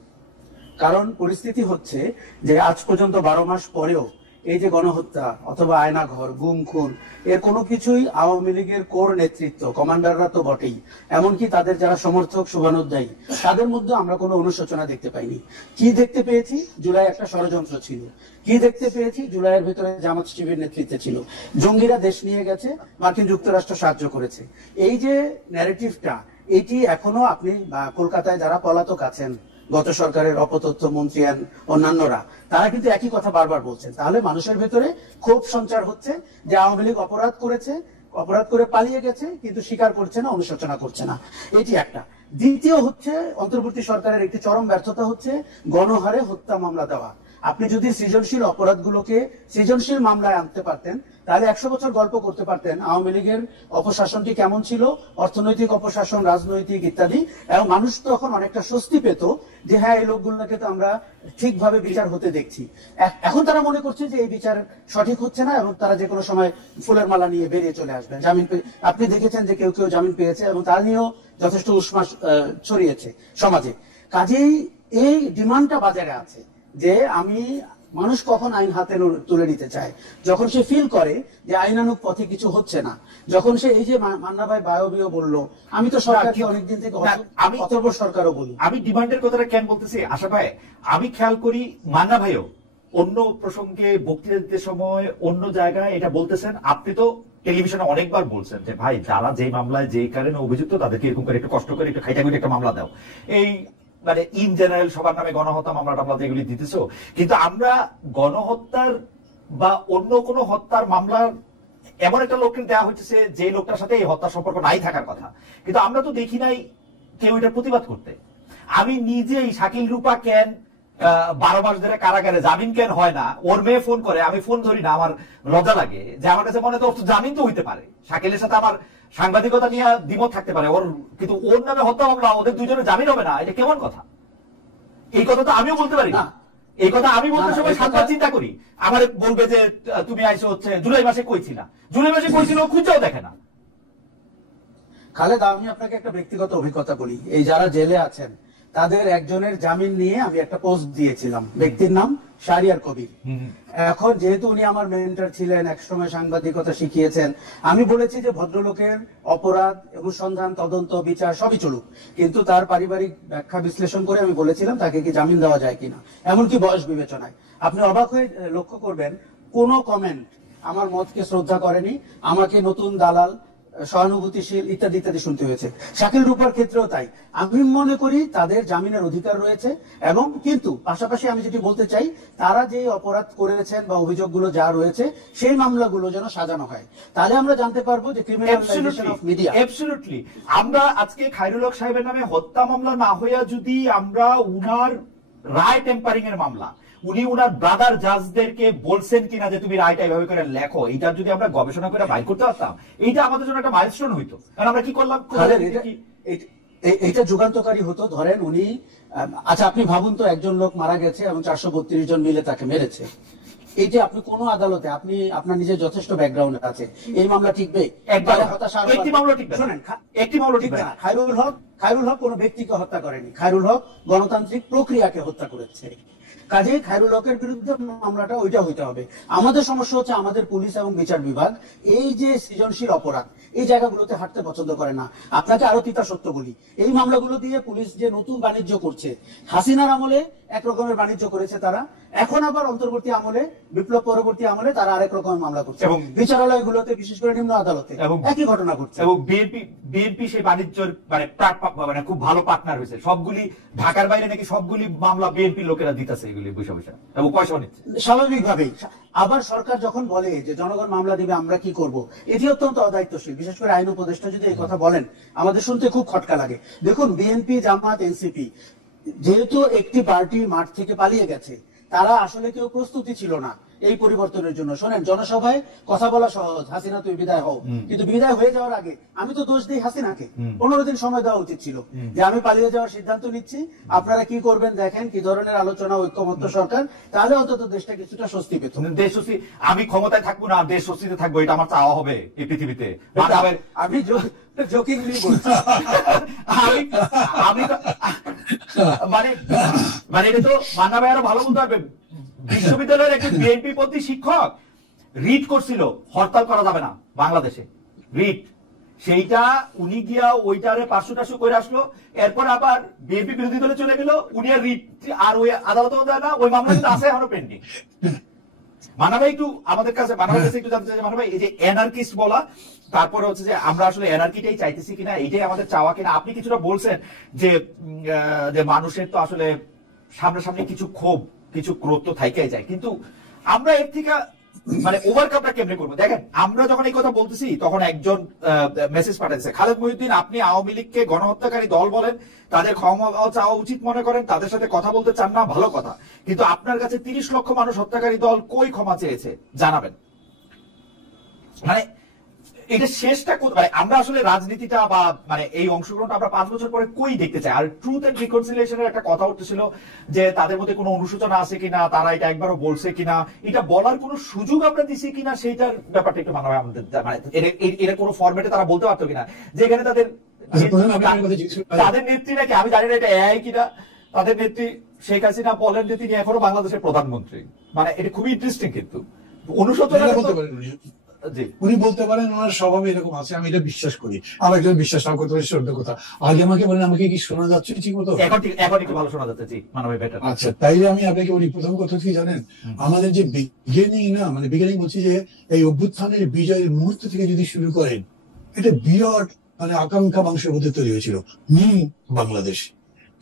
কারণ পরিস্থিতি হচ্ছে যে আজ পর্যন্ত 12 মাস পরেও এই যে গণহত্যা অথবা আয়নাঘর, গুম খুন, এর কোনো কিছুই আওয়ামী লীগের কোর নেতৃত্ব, কমান্ডাররা তো বটেই, এমনকি তাদের যারা সমর্থক, শুভানুধ্যায়ী, তাদের মধ্যে আমরা কোনো অনুশোচনা দেখতে পাইনি। কি দেখতে পেয়েছি? জুলাই একটা ষড়যন্ত্র ছিল। কি দেখতে পেয়েছি? জুলাইয়ের ভিতরে জামাত শিবির নেতৃত্বে ছিল, জঙ্গিরা দেশ নিয়ে গেছে, মার্কিন যুক্তরাষ্ট্র সাহায্য করেছে। এই যে ন্যারেটিভটা, এটি এখনো আপনি কলকাতায় যারা পলাতক আছেন, গত সরকারের অপতথ্য মন্ত্রী অন্যান্যরা, তারা কিন্তু একই কথা বারবার বলছেন। তাহলে মানুষের ভেতরে ক্ষোভ সঞ্চার হচ্ছে যে আওয়ামী লীগ অপরাধ করেছে, অপরাধ করে পালিয়ে গেছে, কিন্তু স্বীকার করছে না, অনুশোচনা করছে না। এটি একটা। দ্বিতীয় হচ্ছে, অন্তর্বর্তী সরকারের একটি চরম ব্যর্থতা হচ্ছে গণহারে হত্যা মামলা দেওয়া। আপনি যদি সৃজনশীল অপরাধগুলোকে সৃজনশীল মামলায় আনতে পারতেন, তাহলে 100 বছর গল্প করতে পারতেন আওয়ামী লীগের অপশাসনটি কেমন ছিল, অর্থনৈতিক অপশাসন, রাজনৈতিক ইত্যাদি, এবং মানুষ তখন অনেকটা স্বস্তি পেত যে হ্যাঁ এই লোকগুলোকে তো আমরা ঠিকভাবে বিচার হতে দেখছি। এখন তারা মনে করছে যে এই বিচার সঠিক হচ্ছে না, এবং তারা যে কোনো সময় ফুলের মালা নিয়ে বেরিয়ে চলে আসবেন। জামিন আপনি দেখেছেন যে কেউ কেউ জামিন পেয়েছে, এবং তার নিয়েও যথেষ্ট উষ্মাস ছড়িয়েছে সমাজে। কাজেই এই ডিমান্ডটা বাজারে আছে যে মানুষ কখন আইন হাতে তুলে নিতে চায়, যখন সে ফিল করে যে আইনানুগ পথে কিছু হচ্ছে না, যখন সে এই যে মান্না ভাই বায়বীয় বললো, আমি তো সরকারকে অনেকদিন থেকে অথর্ব সরকারও বলি। আমি ডিমান্ডের কথাটা কেন বলতেছি আশা ভাই, আমি খেয়াল করি মান্না ভাইও অন্য প্রসঙ্গে বক্তৃতা দিতে সময় অন্য জায়গায় এটা বলতেছেন, আপনি তো টেলিভিশনে অনেকবার বলছেন যে ভাই যারা যে মামলায় যে কারণে অভিযুক্ত তাদেরকে এরকম করে একটু কষ্ট করে একটু খাইটা করে একটা মামলা দাও, এই মানে ইন জেনারেল সবার নামে গণহত্যা মামলা টামলা এগুলি দিতেছ, কিন্তু আমরা গণহত্যার বা অন্য কোনো হত্যার মামলার এমন একটা লোককে দেওয়া হচ্ছে যে লোকটার সাথে এই হত্যার সম্পর্ক নাই থাকার কথা, কিন্তু আমরা তো দেখি নাই কেউ এটা প্রতিবাদ করতে। আমি নিজেই শাকিল রূপা কেন 12 মাস ধরে কারাগারে, জামিন কেন হয় না, ওর মেয়ে ফোন করে, আমি ফোন ধরি না, আমার লজ্জা লাগে যে আমার কাছে মনে তো জামিন তো হইতে পারে, শাকিলের সাথে আমার সাংবাদিকতা নিয়ে দ্বিমত থাকতে পারে ওর, কিন্তু ওর নামে হত্যা মামলা, ওদের দুজনের জামিন হবে না, এটা কেমন কথা? এই কথা তো আমিও বলতে পারি না, এই কথা আমি বলতে সময় সাতবার চিন্তা করি। আমার বলবে যে তুমি আইসো হচ্ছে জুলাই মাসে কইছি না, জুলাই মাসে কইছিল খুঁজেও দেখে না। খালেদ, আমি আপনাকে একটা ব্যক্তিগত অভিজ্ঞতা বলি। এই যারা জেলে আছেন তাদের একজনের জামিন নিয়ে আমি একটা পোস্ট দিয়েছিলাম, ব্যক্তির নাম শাহরিয়ার কবির। এখন যেহেতু উনি আমার মেন্টর ছিলেন, একসময় সাংবাদিকতা শিখিয়েছেন, আমি বলেছি যে ভদ্রলোকের অপরাধ, অনুসন্ধান, তদন্ত, বিচার সবই চলুক, কিন্তু তার পারিবারিক ব্যাখ্যা বিশ্লেষণ করে আমি বলেছিলাম তাকে কি জামিন দেওয়া যায় কিনা, এমনকি বয়স বিবেচনায়। আপনি অবাক হয়ে লক্ষ্য করবেন কোনো কমেন্ট আমার মতকে শ্রদ্ধা করেনি, আমাকে নতুন দালাল, সহানুভূতিশীল ইত্যাদি ইত্যাদি শুনতে হয়েছে। শাকিল রূপার ক্ষেত্রেও তাই। আমি মনে করি তাদের জামিনের অধিকার রয়েছে, এবং কিন্তু পাশাপাশি আমি যেটি বলতে চাই, তারা যে অপরাধ করেছেন বা অভিযোগগুলো যা রয়েছে সেই মামলাগুলো যেন সাজানো হয়, তাহলে আমরা জানতে পারবো যে ক্রিমিনালাইজেশন অফ মিডিয়া। অ্যাবসলিউটলি। আমরা আজকে খায়রুল হক সাহেবের নামে হত্যা মামলা না হইয়া যদি আমরা উনার রায় টেম্পারিং এর মামলা, উনি উনার ব্রাদার জাজদেরকে বলছেন কিনা যে তুমি রায়টা এভাবে করে লেখো, এটা যদি আমরা গবেষণা করে বাইর করতে পারতাম, এইটা আমাদের জন্য একটা মাইলস্টোন হইতো। কারণ আমরা কি করলাম, এটা যুগান্তকারী হতো। ধরেন উনি, আচ্ছা আপনি ভাবুন তো, একজন লোক মারা গেছে এবং 432 জন মিলে তাকে মেরেছে। এই যে আপনি কোন আদালতে, আপনি আপনার নিজের যথেষ্ট ব্যাকগ্রাউন্ড আছে, এই মামলা টিকবে? একটি মামলা টিকবে, শুনেন, একটি মামলা টিকবে না। খায়রুল হক কোন ব্যক্তিকে হত্যা করেনি, খায়রুল হক গণতান্ত্রিক প্রক্রিয়াকে হত্যা করেছে। কাজেই খায়রুল হকের বিরুদ্ধে মামলাটা ওইটা হইতে হবে। আমাদের সমস্যা হচ্ছে আমাদের পুলিশ এবং বিচার বিভাগ এই যে সৃজনশীল অপরাধ, এই জায়গাগুলোতে হাঁটতে পছন্দ করে না। আপনাকে আরো তিতা সত্য বলি, এই মামলাগুলো দিয়ে পুলিশ যে নতুন বাণিজ্য করছে, হাসিনার আমলে এক রকমের বাণিজ্য করেছে তারা, এখন আবার অন্তর্বর্তী আমলে, বিপ্লব পরবর্তী আমলে তারা আরেক রকমের মামলা করছে, এবং বিচারালয়গুলোতে, বিশেষ করে নিম্ন আদালতে একই ঘটনা ঘটছে। এবং বিএনপি সেই বাণিজ্যের মানে খুব ভালো পার্টনার হয়েছে, সবগুলি ঢাকার বাইরে নাকি সবগুলি মামলা বিএনপি লোকেরা দিতেছে এগুলি বসে বসে, এবং পয়সা নিচ্ছে স্বাভাবিকভাবেই। আবার সরকার যখন বলে যে জনগণ মামলা দিবে, আমরা কি করব, এটি অত্যন্ত অদায়িত্বশীল। বিশেষ করে আইন উপদেষ্টা যদি এই কথা বলেন, আমাদের শুনতে খুব খটকা লাগে। দেখুন, বিএনপি, জামাত, এনসিপি যেহেতু একটি পার্টি মাঠ থেকে পালিয়ে গেছে, তারা আসলে কেউ প্রস্তুতি ছিল না এই পরিবর্তনের জন্য। শোনেন, জনসভায় কথা বলা সহজ, হাসিনা তুই বিদায় হও, কিন্তু বিদায় হয়ে যাওয়ার আগে আমি তো দোষ দিই হাসিনাকে। 15 দিন সময় দেওয়া উচিত ছিল যে আমি পালিয়ে যাওয়ার সিদ্ধান্ত নিচ্ছি, আপনারা কি করবেন দেখেন, কি ধরনের আলোচনা, ঐক্যমত্য সরকার, তাহলে অন্তত দেশটা কিছুটা স্বস্তি পেত। দেশ স্বস্তি, আমি ক্ষমতায় থাকবো না, দেশ স্বস্তিতে থাকবো, এটা আমার চাওয়া হবে এই পৃথিবীতে। আমি জোকিংলি বলছি, আমি মানে এটা তো মান্না ভাই আরো ভালো বলতে পারবে। বিশ্ববিদ্যালয়ের একটি বিএনপি পন্থী শিক্ষক রিট করছিল হরতাল করা যাবে না বাংলাদেশে, রিট, সেইটা উনি গিয়া ওইটারে পার্শ্বটাশু করে আসলো, এরপর আবার বিএনপি বিরোধী দলে চলে গেল, উনি আর রিট আর ওই আদালতেও দেয় না, ওই মামলা কিন্তু আছে এখনো পেন্ডিং। মান্না ভাই একটু আমাদের কাছে, মান্না ভাই একটু জানতে চাই, মান্না ভাই এই যে এনার্কিস্ট বলা, তারপরে হচ্ছে যে আমরা আসলে এনার্কিটাই চাইতেছি কিনা, এইটাই আমাদের চাওয়া কিনা। আপনি কিছুটা বলছেন যে মানুষের তো আসলে সামনাসামনি কিছু ক্ষোভ, কিছু ক্রোধ তো থাইকাই যায়, কিন্তু আমরা এর থেকে মানে ওভারকামটা কেমনে করবো? দেখেন, আমরা যখন এই কথা বলতেছি তখন একজন মেসেজ পাঠাচ্ছে, খালেদ মহিউদ্দিন, আপনি আওয়ামী লীগকে গণহত্যাকারী দল বলেন, তাদের ক্ষমা চাওয়া উচিত মনে করেন, তাদের সাথে কথা বলতে চান না, ভালো কথা, কিন্তু আপনার কাছে 30 লক্ষ মানুষ হত্যাকারী দল কই ক্ষমা চেয়েছে জানাবেন। মানে এটা শেষটা মানে আমরা আসলে রাজনীতিটা বা মানে এই অংশগ্রহণটা আমরা 5 বছর পরে কই দেখতে চাই? আর ট্রুথ এন্ড রিকনসিলিয়েশনের একটা কথা উঠতেছিল যে তাদের মধ্যে কোনো অনুশোচনা আছে কিনা, তারা এটা একবারও বলছে কিনা, এটা বলার কোনো সুযোগ আমরা দিছি কিনা, সেইটার ব্যাপারটা একটু মনে হয় আমাদের, মানে এটা কোনো ফরম্যাটে তারা বলতে পারতো কিনা, যেখানে তাদের নেত্রী নাকি, আমি জানি না এটা এআই কিনা, তাদের নেত্রী শেখ হাসিনা বলেন যে তিনি এখনো বাংলাদেশের প্রধানমন্ত্রী। মানে এটা খুবই ইন্টারেস্টিং, কিন্তু অনুশোচনা উনি বলতে পারেন, ওনার স্বভাবে এরকম আছে, আমি এটা বিশ্বাস করি। আর একজন বিশ্বাস না করতে পারি, সত্য কথা। আগে আমাকে বলেন, আমাকে কি শোনা যাচ্ছে ঠিক মতো? এখন একটু ভালো শোনা যাচ্ছে। জি মানবী বেটার। আচ্ছা, তাইলে আমি আপনাকে বলি, প্রথম কথা কি জানেন, আমাদের যে বিগিনিং না, মানে বিগিনিং বলছি যে এই অভ্যুত্থানের বিজয়ের মুহূর্ত থেকে যদি শুরু করেন, এটা বিরাট মানে আকাঙ্ক্ষা মানুষের মধ্যে তৈরি হয়েছিল, নিউ বাংলাদেশ।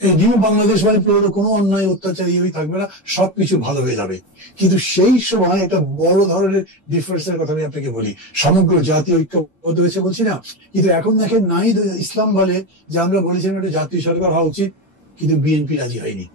এই নিউ বাংলাদেশ মানে পুরো কোনো অন্যায় অত্যাচার ইয়ে থাকবে না, সবকিছু ভালো হয়ে যাবে। কিন্তু সেই সময় একটা বড় ধরনের ডিফারেন্সের কথা আমি আপনাকে বলি, সমগ্র জাতীয় ঐক্যবদ্ধ হয়েছে বলছি না, কিন্তু এখন দেখেন নাই ইসলাম বলে যে আমরা বলেছিলাম একটা জাতীয় সরকার হওয়া উচিত, কিন্তু বিএনপি রাজি হয়নি।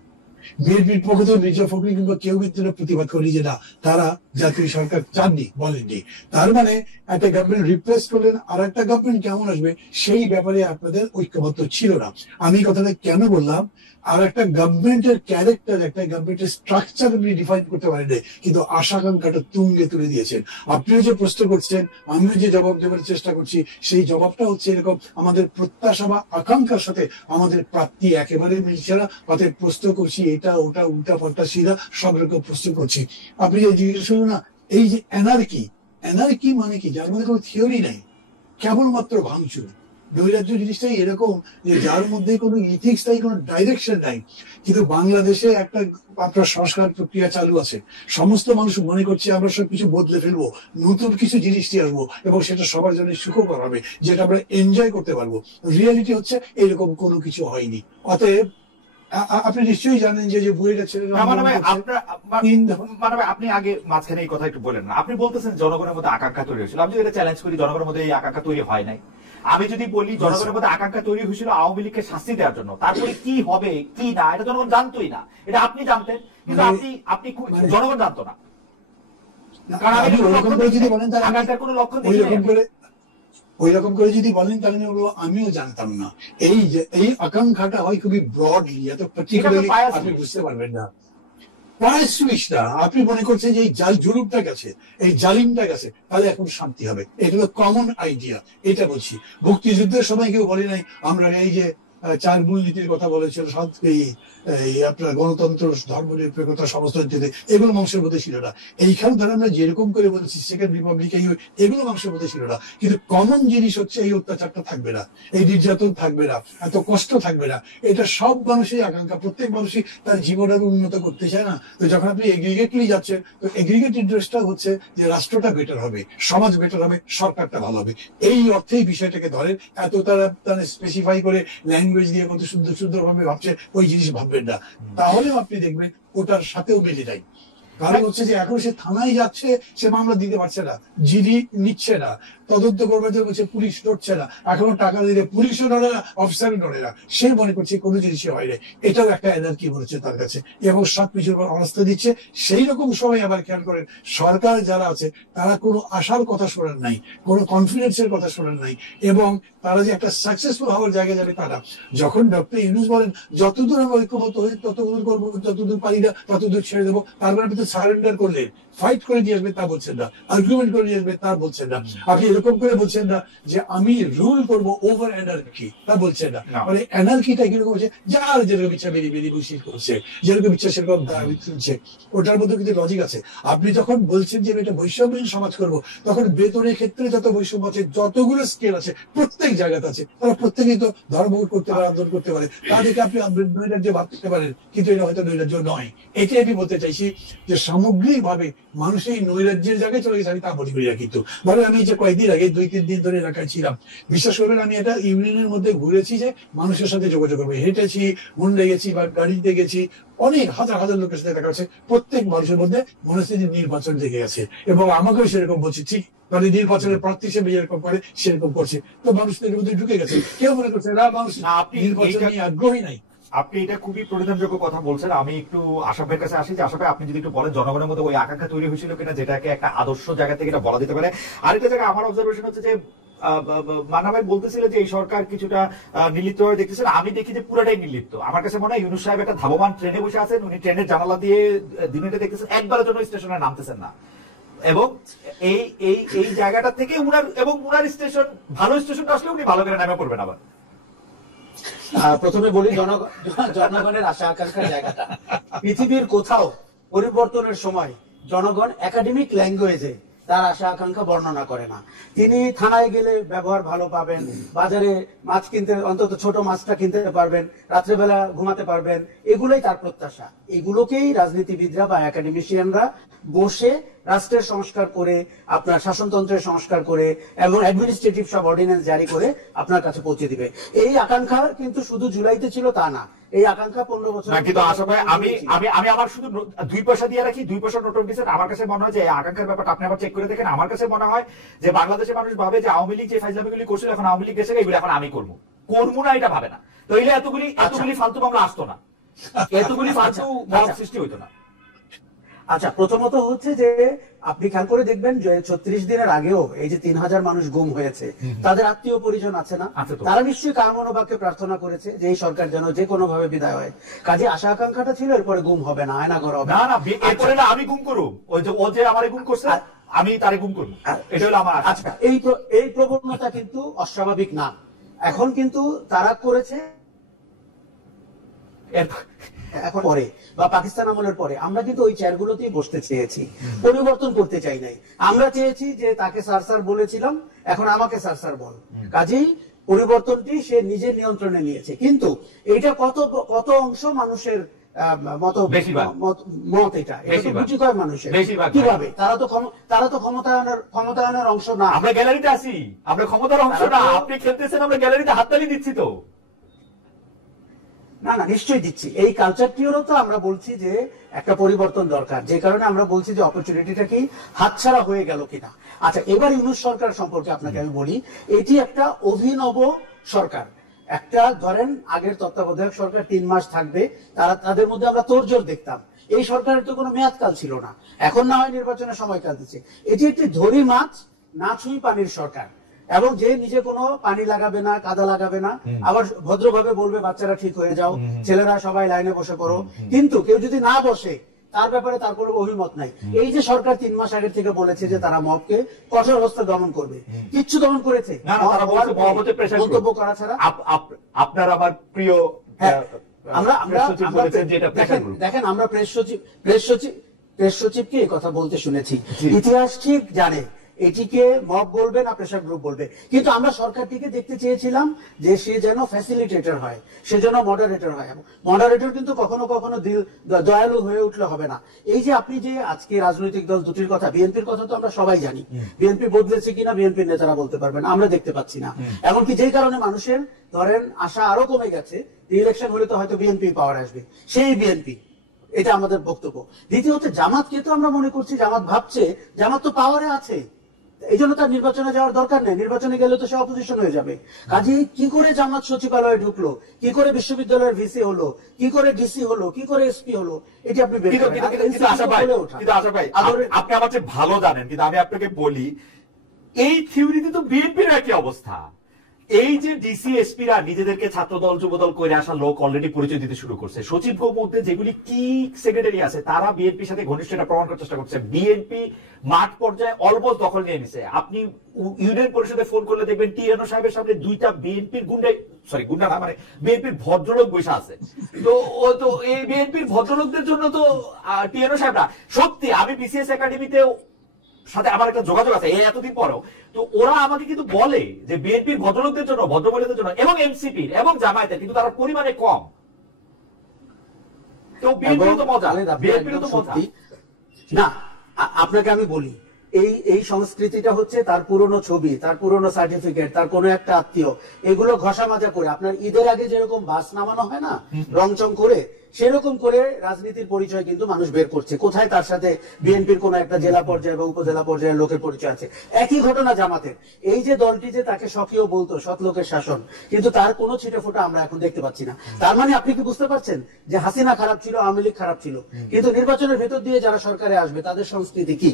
বিএনপির পক্ষ থেকে মির্জা ফখরুল কিংবা কেউ কিন্তু প্রতিবাদ করেনি যে না, তারা জাতীয় সরকার চাননি, বলেননি। তার মানে একটা গভর্নমেন্ট রিপ্লেস করলেন, আর একটা গভর্নমেন্ট কেমন আসবে সেই ব্যাপারে আপনাদের ঐক্যবদ্ধ ছিল না। আমি কথাটা কেন বললাম, আর একটা গভর্নমেন্টের ক্যারেক্টার, একটা গভর্নমেন্টের স্ট্রাকচার আপনি ডিফাইন করতে পারেন, কিন্তু আশাকাঙ্ক্ষাটা তুঙ্গে তুলে দিয়েছেন। আপনিও যে প্রশ্ন করছেন, আমিও যে জবাব দেওয়ার চেষ্টা করছি, সেই জবাবটা হচ্ছে এরকম, আমাদের প্রত্যাশা বা আকাঙ্ক্ষার সাথে আমাদের প্রাপ্তি একেবারে মিলছে না। অতএব প্রশ্ন করছি এটা ওটা উল্টা পাল্টা সিধা সব রকম প্রশ্ন করছি। আপনি যে জিজ্ঞেস করলেন না, এই যে এনার্কি মানে কি, যার মধ্যে কোনো থিওরি নাই, কেবলমাত্র ভাঙচুর। নৈরাজ্য জিনিসটাই এরকম যে যার মধ্যে কোনো ইথিক্স নাই, কোনো ডাইরেকশন নাই। কিন্তু বাংলাদেশে একটা আপনার সংস্কার প্রক্রিয়া চালু আছে, সমস্ত মানুষ মনে করছে আমরা সবকিছু বদলে ফেলবো, নতুন কিছু জিনিস নিয়ে আসবো এবং সেটা সবার জন্য সুখকর হবে, যেটা আমরা এনজয় করতে পারবো। রিয়ালিটি হচ্ছে এরকম কোনো কিছু হয়নি। অতএব আপনি নিশ্চয়ই জানেন যে বুয়েটের ছেলেরা, আপনি আগে মাঝখানে এই কথা একটু বলেন না, আপনি বলতেছেন জনগণের মধ্যে আকাঙ্ক্ষা তৈরি হয়েছিল। আমি যদি এটা চ্যালেঞ্জ করি, জনগণের মধ্যে এই আকাঙ্ক্ষা তৈরি হয় নাই। আমি যদি বলি জনগণের মধ্যে আকাঙ্ক্ষা তৈরি হয়েছিল আওয়ামী লীগকে শাস্তি দেওয়ার জন্য, তারপরে কি হবে কি না এটা জনগণ জানতোই না। এটা আপনি জানতেন, কিন্তু আপনি জনগণ জানতো না, কারণ আমি আকাঙ্ক্ষার কোনো লক্ষণ দেখি। ওই রকম করে যদি বলেন তাহলে আমি বলবো আমিও জানতাম না। এই আকাঙ্ক্ষাটা হয় খুবই ব্রডলি, এত পার্টিকুলারলি আপনি বুঝতে পারবেন না। প্রায় সুইচটা আপনি মনে করছেন যে এই জুলুমটা গেছে, এই জালিমটা গেছে, তাহলে এখন শান্তি হবে। এটা হলো কমন আইডিয়া। এটা বলছি, মুক্তিযুদ্ধের সময় কেউ বলে নাই আমরা এই যে 4 মূলনীতির কথা বলেছিল, আপনার গণতন্ত্র, ধর্ম নিরপেক্ষতা, সমাজতন্ত্র, এগুলো মানুষের মধ্যে ছিল না। এইখানে ধরে আমরা যেরকম করে বলেছি সেকেন্ড রিপাবলিক, এগুলো মানুষের মধ্যে ছিল না। কিন্তু কমন জিনিস হচ্ছে এই অত্যাচারটা থাকবে না, এই নির্যাতন থাকবে না, এত কষ্ট থাকবে না। এটা সব মানুষই আকাঙ্ক্ষা, প্রত্যেক মানুষই তার জীবনের উন্নত করতে চায় না। তো যখন আপনি এগ্রিগেটলি যাচ্ছেন, তো এগ্রিগেট ইন্টারেস্টটা হচ্ছে যে রাষ্ট্রটা বেটার হবে, সমাজ বেটার হবে, সরকারটা ভালো হবে। এই অর্থেই বিষয়টাকে ধরেন। এত তারা স্পেসিফাই করে ল্যাঙ্গুয়েজ দিয়ে কত সুন্দর সুন্দর ভাবে ভাবছে, ওই জিনিস ভাববেন না। তাহলেও আপনি দেখবেন ওটার সাথেও মিলে যায়। কারণ হচ্ছে যে এখন সে থানায় যাচ্ছে, সে মামলা দিতে পারছে না, জিডি নিচ্ছে না, তদন্ত করবে যে বলছে পুলিশ নড়ছে না, এখনো টাকা দিলে পুলিশও নড়ে না, অফিসারও নড়ে না। সে মনে করছে কোনো জিনিসই হয় না। এটাও একটা এনার্জি বলেছে তার কাছে, এবং সবকিছুর উপর অনাস্থা দিচ্ছে। সেই রকম সময় আবার খেয়াল করেন, সরকার যারা আছে তারা কোনো আশার কথা শোনেন নাই, কোনো কনফিডেন্সের কথা শোনেন নাই, এবং তারা যে একটা সাকসেসফুল হওয়ার জায়গায় যাবে তারা। যখন ডক্টর ইউনূস বলেন যতদূর আমরা ঐক্যবদ্ধ হই ততদূর করবো, যতদূর পারি না ততদূর ছেড়ে দেবো, তারপরে আপনি তো সারেন্ডার করলেন, ফাইট করে নিয়ে আসবে তা বলছেন না, আর্গুমেন্ট করে নিয়ে আসবে তা বলছেন না, আপনি এরকম করে বলছেন না যে আমি রুল করবো ওভার এনার্কি, তা বলছেন না। মানে এনার্কিটা কিরকম হচ্ছে, যার যেরকম ইচ্ছা বেরিয়ে বেরিয়ে বসিয়ে করছে, যেরকম ইচ্ছা সেরকম দাবি তুলছে, ওটার মধ্যে কিন্তু লজিক আছে। আপনি যখন বলছেন যে এটা বৈষম্যহীন সমাজ করবো, তখন বেতনের ক্ষেত্রে যত বৈষম্য আছে, যতগুলো স্কেল আছে, প্রত্যেক জায়গাতে আছে, তারা প্রত্যেকেই তো ধর্ম করতে পারে, আন্দোলন করতে পারে, তাদেরকে আপনি নৈরাজ্য ভাবতে পারেন, কিন্তু এটা হয়তো নৈরাজ্য নয়। এটাই আমি বলতে চাইছি যে সামগ্রিকভাবে মানুষ এই নৈরাজ্যের জায়গায় চলে গেছে, আমি তা মনে করি না। কিন্তু ধরেন আমি যে কয়েকদিন আগে 2-3 দিন ধরে এলাকায় ছিলাম, বিশ্বাস করবেন আমি এটা ইউনিয়নের মধ্যে ঘুরেছি, যে মানুষের সাথে যোগাযোগ করবো, হেঁটেছি, হুন্ডে গেছি বা গাড়িতে গেছি, অনেক হাজার হাজার লোকের সাথে দেখা যাচ্ছে। প্রত্যেক মানুষের মধ্যে মনে হচ্ছে যে নির্বাচন লেগে গেছে, এবং আমাকেও সেরকম বলছি, ঠিক মানে নির্বাচনের প্রার্থী হিসেবে যেরকম করে সেরকম করছে। তো মানুষদের মধ্যে ঢুকে গেছে, কেউ মনে করছে না মানুষ নির্বাচন নিয়ে আগ্রহী নাই। আপনি এটা খুবই পরিধানযোগ্য কথা বলছেন। আমি একটু আশাফ ভাইয়ের কাছে আসি, যে আশাফ ভাই আপনি যদি একটু বলেন জনগণের মধ্যে ওই আকাঙ্ক্ষা তৈরি হয়েছিল কিনা, যেটাকে একটা আদর্শ জায়গা থেকে এটা বলা যেতে পারে। আরেকটা জায়গায় আমার অবজারভেশন হচ্ছে যে মান্না ভাই বলতেছিলেন যে এই সরকার কিছুটা নির্লিপ্ত হয়ে দেখতেছেন, আমি দেখি যে পুরাটাই নির্লিপ্ত। আমার কাছে মনে হয় ইউনূস সাহেব একটা ধাবমান ট্রেনে বসে আছেন, উনি ট্রেনের জানালা দিয়ে দিনটা দেখতেছেন, একবারের জন্য স্টেশনে নামতেছেন না। এবং এই এই এই জায়গাটা থেকে উনার স্টেশন ভালো স্টেশনটা আসলে উনি ভালো করে নামে পড়বেন। আবার প্রথমে বলি জনগণের আশা আকাঙ্ক্ষার জায়গাটা পৃথিবীর কোথাও পরিবর্তনের সময় জনগণ একাডেমিক ল্যাঙ্গুয়েজে তার আশা আকাঙ্ক্ষা বর্ণনা করে না। তিনি থানায় গেলে ব্যবহার ভালো পাবেন, বাজারে মাছ কিনতে অন্তত ছোট মাছটা কিনতে পারবেন, রাত্রেবেলা ঘুমাতে পারবেন, এগুলোই তার প্রত্যাশা। এগুলোকেই রাজনীতিবিদরা বা একাডেমিশিয়ানরা বসে রাষ্ট্রের সংস্কার করে, আপনার শাসনতন্ত্রের সংস্কার করে এবং অ্যাডমিনিস্ট্রেটিভ সব অর্ডিন্যান্স জারি করে আপনার কাছে পৌঁছে দিবে। এই আকাঙ্ক্ষা কিন্তু শুধু জুলাইতে ছিল তা না, এই আকাঙ্ক্ষা 15 বছর। কিন্তু আসলে আমি আমার শুধু 2 পয়সা দিয়ে রাখি, 2 পয়সা নোট দিচ্ছেন। আমার কাছে মনে হয় যে এই আকাঙ্ক্ষার ব্যাপারটা আপনি আবার চেক করে দেখেন। আমার কাছে মনে হয় যে বাংলাদেশের মানুষ ভাবে যে আওয়ামী লীগ যে ফাইজলামিগুলি করছিল, এখন আওয়ামী লীগ গেছে, এগুলো এখন আমি করবো না, এটা ভাবে না। তো এতগুলি ফালতু মামলা আসতো না, এতগুলি ফালতু সৃষ্টি হইতো না। আচ্ছা, প্রথমত হচ্ছে যে আপনি খেয়াল করে দেখবেন যে 36 দিনের আগেও এই যে 3000 মানুষ গুম হয়েছে, তাদের আত্মীয় পরিজন আছে না? তারা নিশ্চয়ই কামনাবাক্যে প্রার্থনা করেছে যে এই সরকার যেন যে কোনো ভাবে বিদায় হয়। কাজে আশা আকাঙ্ক্ষাটা ছিল এরপরে গুম হবে না, আয়নাঘর হবে না। এরপরে না আমি গুম করব, ও যে আমারে গুম করছে আমি তারে গুম করব, এটা হলো আমার। আচ্ছা, এই প্রবণতা কিন্তু অস্বাভাবিক না। এখন কিন্তু তারা করেছে এখন পরে বা পাকিস্তান আমলের পরে আমরা কিন্তু ওই চেয়ারগুলোতেই বসতে চেয়েছি, পরিবর্তন করতে চাই নাই। আমরা চেয়েছি যে তাকে স্যার বলেছিলাম, এখন আমাকে স্যার বল। কাজেই পরিবর্তনটি সে নিজের নিয়ন্ত্রণে নিয়েছে। কিন্তু এটা কত অংশ মানুষের মত, এটা তো গুটি কয় মানুষের। কিভাবে? তারা তো ক্ষমতায়নের অংশ না। আমরা গ্যালারিতে আছি, আমরা ক্ষমতার অংশ না। আপনি খেলতেছেন, আমরা গ্যালারিতে হাততালি দিচ্ছি তো। না, নিশ্চয়ই দিচ্ছি। এই কালচারটিরও তো আমরা বলছি যে একটা পরিবর্তন দরকার, যে কারণে আমরা বলছি যে অপরচুনিটিটা কি হাতছাড়া হয়ে গেল কিনা। আচ্ছা, এবার ইউনূস সরকার সম্পর্কে আপনাকে আমি বলি, এটি একটা অভিনব সরকার। একটা ধরেন আগের তত্ত্বাবধায়ক সরকার 3 মাস থাকবে, তাদের মধ্যে আমরা তোড়জোড় দেখতাম। এই সরকারের তো কোনো মেয়াদকাল ছিল না, এখন না হয় নির্বাচনের সময়কাল দিচ্ছে। এটি একটি ধরি মাছ না ছুঁই পানির সরকার, এবং যে নিজে কোনো পানি লাগাবে না, কাদা লাগাবে না, আবার ভদ্রভাবে বলবে বাচ্চারা ঠিক হয়ে যাও, ছেলেরা সবাই লাইনে বসে পড়ো। কিন্তু কেউ যদি না বসে, তার ব্যাপারে তার কোনো অভিমত নাই। এই যে সরকার 3 মাস আগের থেকে বলেছে যে তারা মবকে কঠোর হস্তে দমন করবে, কিচ্ছু দমন করেছে মন্তব্য করা ছাড়া। আপনার আমার প্রিয় দেখেন, আমরা প্রেস সচিবকে এই কথা বলতে শুনেছি। ইতিহাস ঠিক জানে এটিকে মব বলবে না প্রেশার গ্রুপ বলবে। কিন্তু আমরা সরকারটিকে দেখতে চেয়েছিলাম যে সে যেন ফ্যাসিলিটেটর হয়, সে যেন মডারেটর হয়। মডারেটর কিন্তু কখনো কখনো দয়ালু হয়ে উঠলে হবে না। এই যে আপনি যে আজকে রাজনৈতিক দল দুটির কথা, বিএনপির কথা তো আমরা সবাই জানি, বিএনপি বদলেছে কিনা বিএনপির নেতারা বলতে পারবেন, আমরা দেখতে পাচ্ছি না। এমনকি যেই কারণে মানুষের ধরেন আশা আরো কমে গেছে, ইলেকশন হলে তো হয়তো বিএনপি পাওয়ার আসবে, সেই বিএনপি। এটা আমাদের বক্তব্য। দ্বিতীয়ত জামাতকে তো আমরা মনে করছি, জামাত ভাবছে জামাত তো পাওয়ারে আছে, এই জন্য তার নির্বাচনে যাওয়ার দরকার নেই, নির্বাচনে গেলে তো সে অপোজিশন হয়ে যাবে। কাজে কি করে জামাত সচিবালয়ে ঢুকলো, কি করে বিশ্ববিদ্যালয়ের ভিসি হলো, কি করে ডিসি হলো, কি করে এসপি হলো, এটি আপনি আপনি আমার চেয়ে ভালো জানেন। কিন্তু আমি আপনাকে বলি, এই থিওরিতে তো বিএনপির একই অবস্থা। এই যে ডিসি এসপিরা নিজেদেরকে ছাত্রদল যুবদল করে আসা লোক অলরেডি পরিচয় দিতে শুরু করছে। সচিব মধ্যে যেগুলি কি সেক্রেটারি আছে তারা বিএনপির সাথে ঘনিষ্ঠতা প্রমাণ করার চেষ্টা করছে। বিএনপি মাঠ পর্যায়ে অলমোস্ট দখল নিয়ে নিছে। আপনি ইউনিয়ন পরিষদে ফোন করলে দেখবেন টিএনও সাহেবের সামনে 2টা বিএনপির গুন্ডা না, মানে বিএনপির ভদ্রলোক বসে আছে। তো এই বিএনপির ভদ্রলোকদের জন্য তো টিএনও সাহেবরা সত্যি, আমি বিসিএস একাডেমিতে সাথে আমার একটা যোগাযোগ আছে এতদিন পরেও, তো ওরা আমাকে কিন্তু বলে যে বিএনপির ভদ্রলোকদের জন্য, ভদ্রমহিলাদের জন্য এবং এনসিপির এবং জামায়াতের কিন্তু তারা পরিমাণে কম। তো বিএনপির তো মজা, বিএনপির তো মজা না। আপনাকে আমি বলি, এই এই সংস্কৃতিটা হচ্ছে তার পুরনো ছবি, তার পুরনো সার্টিফিকেট, তার কোনো একটা আত্মীয়, এগুলো ঘষা মাজা করে আপনার ঈদের আগে যেরকম বাস নামানো হয় না রংচং করে, সেরকম করে রাজনীতির পরিচয় কিন্তু মানুষ বের করছে। কোথায় তার সাথে বিএনপির কোন একটা জেলা পর্যায়ে বা উপজেলা পর্যায়ের লোকের পরিচয় আছে। একই ঘটনা জামাতের। এই যে দলটি যে তাকে সক্রিয় বলতো সৎ লোকের শাসন, কিন্তু তার কোনো ছিটে ফোঁটা আমরা এখন দেখতে পাচ্ছি না। তার মানে আপনি কি বুঝতে পারছেন যে হাসিনা খারাপ ছিল, আওয়ামী লীগ খারাপ ছিল, কিন্তু নির্বাচনের ভেতর দিয়ে যারা সরকারে আসবে তাদের সংস্কৃতি কি?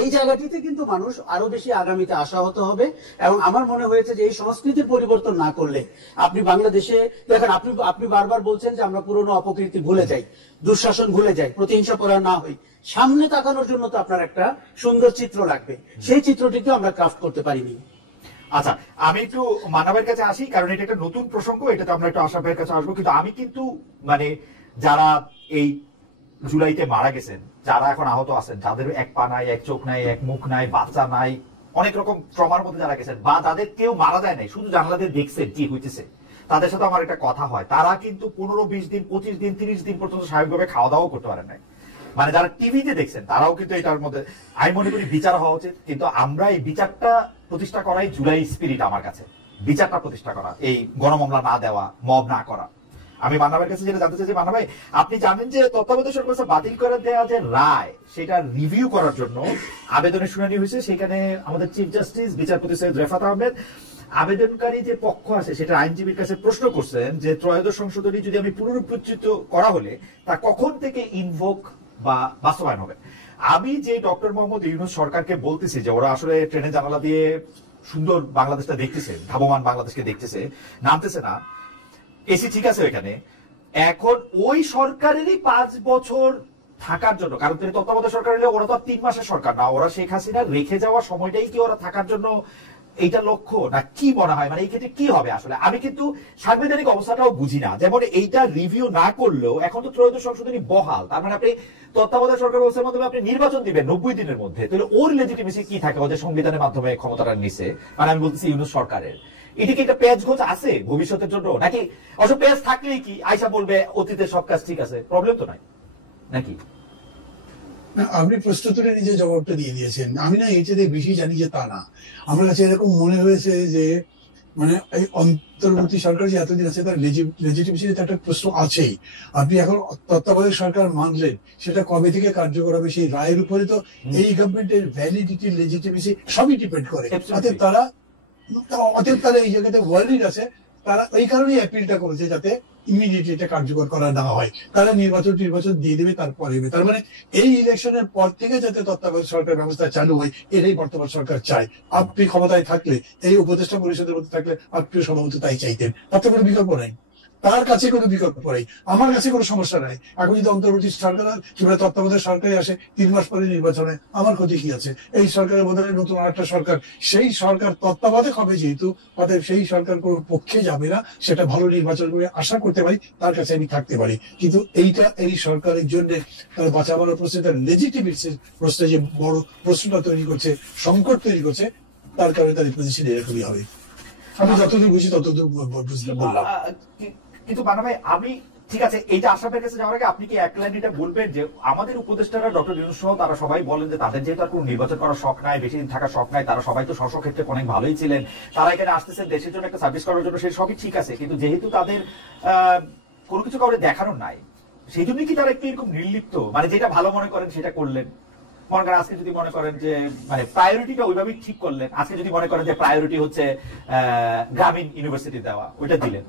এই জায়গাটিতে কিন্তু মানুষ আরো বেশি আগামীতে আশাহত হবে। এবং আমার মনে হয়েছে যে এই সংস্কৃতির পরিবর্তন না করলে আপনি বাংলাদেশে দেখেন, আপনি বারবার বলছেন যে আমরা পুরনো অপকীর্তি ভুলে যাই, দুঃশাসন ভুলে যাই, প্রতিহিংসা পরায়ণ না হই। সামনে তাকানোর জন্য তো আপনার একটা সুন্দর চিত্র লাগবে, সেই চিত্রটিকে আমরা ক্রাফট করতে পারিনি। আচ্ছা, আমি একটু মানবের কাছে আসি, কারণ এটা একটা নতুন প্রসঙ্গ, এটাতে আমরা একটু আশা ভাইয়ের কাছে আসবো। কিন্তু আমি কিন্তু মানে যারা এই জুলাইতে মারা গেছেন, যারা এখন আহত আছেন, যাদের এক পা নাই, এক চোখ নাই, এক মুখ নাই, বাচ্চা নাই, অনেক রকম ট্রমার মধ্যে যারা গেছেন, বা যাদের কেউ মারা যায় নাই, শুধু জানালাদের দেখছেন কি হইতেছে, তাদের সাথে আমার একটা কথা হয়, তারা কিন্তু 15-20 দিন, 25 দিন, 30 দিন পর্যন্ত স্বাভাবিকভাবে খাওয়া দাওয়া করতে পারেন নাই। মানে যারা টিভিতে দেখছেন তারাও কিন্তু এটার মধ্যে, আমি মনে করি বিচার হওয়া উচিত। কিন্তু আমরা এই বিচারটা প্রতিষ্ঠা করাই জুলাই স্পিরিট আমার কাছে, বিচারটা প্রতিষ্ঠা করা, এই গণমামলা না দেওয়া, মব না করা। আমি মান্নাবের কাছে যেটা জানতে চাই যে মান্না ভাই, আপনি জানেন যে তত্ত্বাবধায়ক সরকার বাতিল করে দেওয়া যে রায়, সেটা রিভিউ করার জন্য আবেদনের শুনানি হয়েছে। সেখানে আমাদের চিফ জাস্টিস বিচারপতি সৈয়দ রেফাত আহমেদ আবেদনকারী যে পক্ষ আছে সেটা আইনজীবীর কাছে প্রশ্ন করছেন যে ত্রয়োদশ সংশোধনী যদি আমি পুনরুচ্চিত করা হলে তা কখন থেকে ইনভোক বা বাস্তবায়ন হবে। আমি যে ডক্টর মোহাম্মদ ইউনূস সরকারকে বলতেছি যে ওরা আসলে ট্রেনের জানালা দিয়ে সুন্দর বাংলাদেশটা দেখতেছে, ধাবমান বাংলাদেশকে দেখতেছে, নামতেছে না, এসি ঠিক আছে এখানে, এখন ওই সরকারেরই 5 বছর থাকার জন্য, কারণ তিনি তত্ত্বাবধায়ক সরকার হলে ওরা তো আর 3 মাসের সরকার না, ওরা শেখ হাসিনা রেখে যাওয়া সময়টাই কি ওরা থাকার জন্য এইটা লক্ষ্য, না কি মনে হয়? মানে এই ক্ষেত্রে কি হবে আসলে? আমি কিন্তু সাংবিধানিক অবস্থাটাও বুঝি না। যেমন এইটা রিভিউ না করলেও এখন তো ত্রয়োদশ সংশোধনী বহাল, তার মানে আপনি তত্ত্বাবধায়ক সরকার ব্যবস্থার মাধ্যমে আপনি নির্বাচন দিবেন 90 দিনের মধ্যে, তাহলে ওর লেজিটিমেসি কি থাকে ওদের সংবিধানের মাধ্যমে ক্ষমতাটা নিছে? মানে আমি বলতেছি ইউনূস সরকারের এটা কি একটা পেঁয়াজ গোছ আছে ভবিষ্যতের জন্য, নাকি অবশ্য পেঁয়াজ থাকলেই কি আয়সা বলবে অতীতের সব কাজ ঠিক আছে, প্রবলেম তো নাই নাকি? আপনি প্রশ্ন তুলে নিজে জবাবটা দিয়ে দিয়েছেন। আমি না এর চেয়ে বেশি জানি যে তা না। আমার কাছে এরকম মনে হয়েছে যে মানে এই অন্তর্বর্তী সরকার যে এতদিন আছে তার লেজিটিমেসিতে একটা প্রশ্ন আছেই। আপনি এখন তত্ত্বাবধায়ক সরকার মানলেন, সেটা কবে থেকে কার্যকর হবে সেই রায়ের উপরে তো এই গভর্নমেন্টের ভ্যালিডিটি, লেজিটিমেসি সবই ডিপেন্ড করে। অতএব তারা এই জায়গাতে ওয়ার্ল্ড আছে, তারা এই কারণেই অ্যাপিলটা করেছে যাতে ইমিডিয়েটলি এটা কার্যকর করা না হয়। তারা নির্বাচন দিয়ে দেবে, তারপরে তার মানে এই ইলেকশনের পর থেকে যাতে তত্ত্বাবধায়ক সরকার ব্যবস্থা চালু হয়, এটাই বর্তমান সরকার চায়। আপনি ক্ষমতায় থাকলে, এই উপদেষ্টা পরিষদের মধ্যে থাকলে আপনি সম্ভবত তাই চাইতেন, তাতে কোনো বিকল্প নাই, তার কাছে কোনো বিকল্প নেই, আমার কাছে কোনো সমস্যা নাই। এখন যদি অন্তর্বর্তী সরকার কিংবা তত্ত্বাবধায়ক সরকারে আসে 3 মাস পরে নির্বাচনে, আমার ক্ষতি কি আছে? এই সরকারের বদলে নতুন আরেকটা সরকার, সেই সরকার তত্ত্বাবধায়ক হবে যেহেতু, অতএব সেই সরকার কোনো পক্ষে যাবে না, সেটা ভালো নির্বাচন করে আশা করতে পারি, তার কাছে আমি থাকতে পারি। কিন্তু এইটা এই সরকারের জন্য তার বাঁচাবার প্রশ্নে, তার লেজিটিমেসির প্রশ্নে যে বড় প্রশ্নটা তৈরি করছে, সংকট তৈরি করছে, তার কারণে তাদের পজিশন এরকমই হবে। আমি যতদূর বুঝি ততদূর বুঝতে বললাম। কিন্তু মানা ভাই, আমি ঠিক আছে এইটা আশরাফের কাছে যাওয়ার আগে আপনি কি এক লাইন এটা বলবেন যে আমাদের উপদেষ্টারা ডক্টর ইউনূস সহ তারা সবাই বলেন যে তাদের যেহেতু আর কোনো নির্বাচন করার শখ নাই, বেশি দিন থাকার শখ নাই, তারা সবাই তো স্ব ক্ষেত্রে অনেক ভালোই ছিলেন, তারা এখানে আসতেছেন দেশের জন্য একটা সার্ভিস করার জন্য, সেই সবই ঠিক আছে, কিন্তু যেহেতু তাদের কোনো কিছু কাউকে দেখানোর নাই, সেই জন্যই কি তারা একটু এরকম নির্লিপ্ত, মানে যেটা ভালো মনে করেন সেটা করলেন? মনে করেন আজকে যদি মনে করেন যে মানে প্রায়োরিটিটা ওইভাবেই ঠিক করলেন, আজকে যদি মনে করেন যে প্রায়োরিটি হচ্ছে গ্রামীণ ইউনিভার্সিটি দেওয়া, ওইটা দিলেন।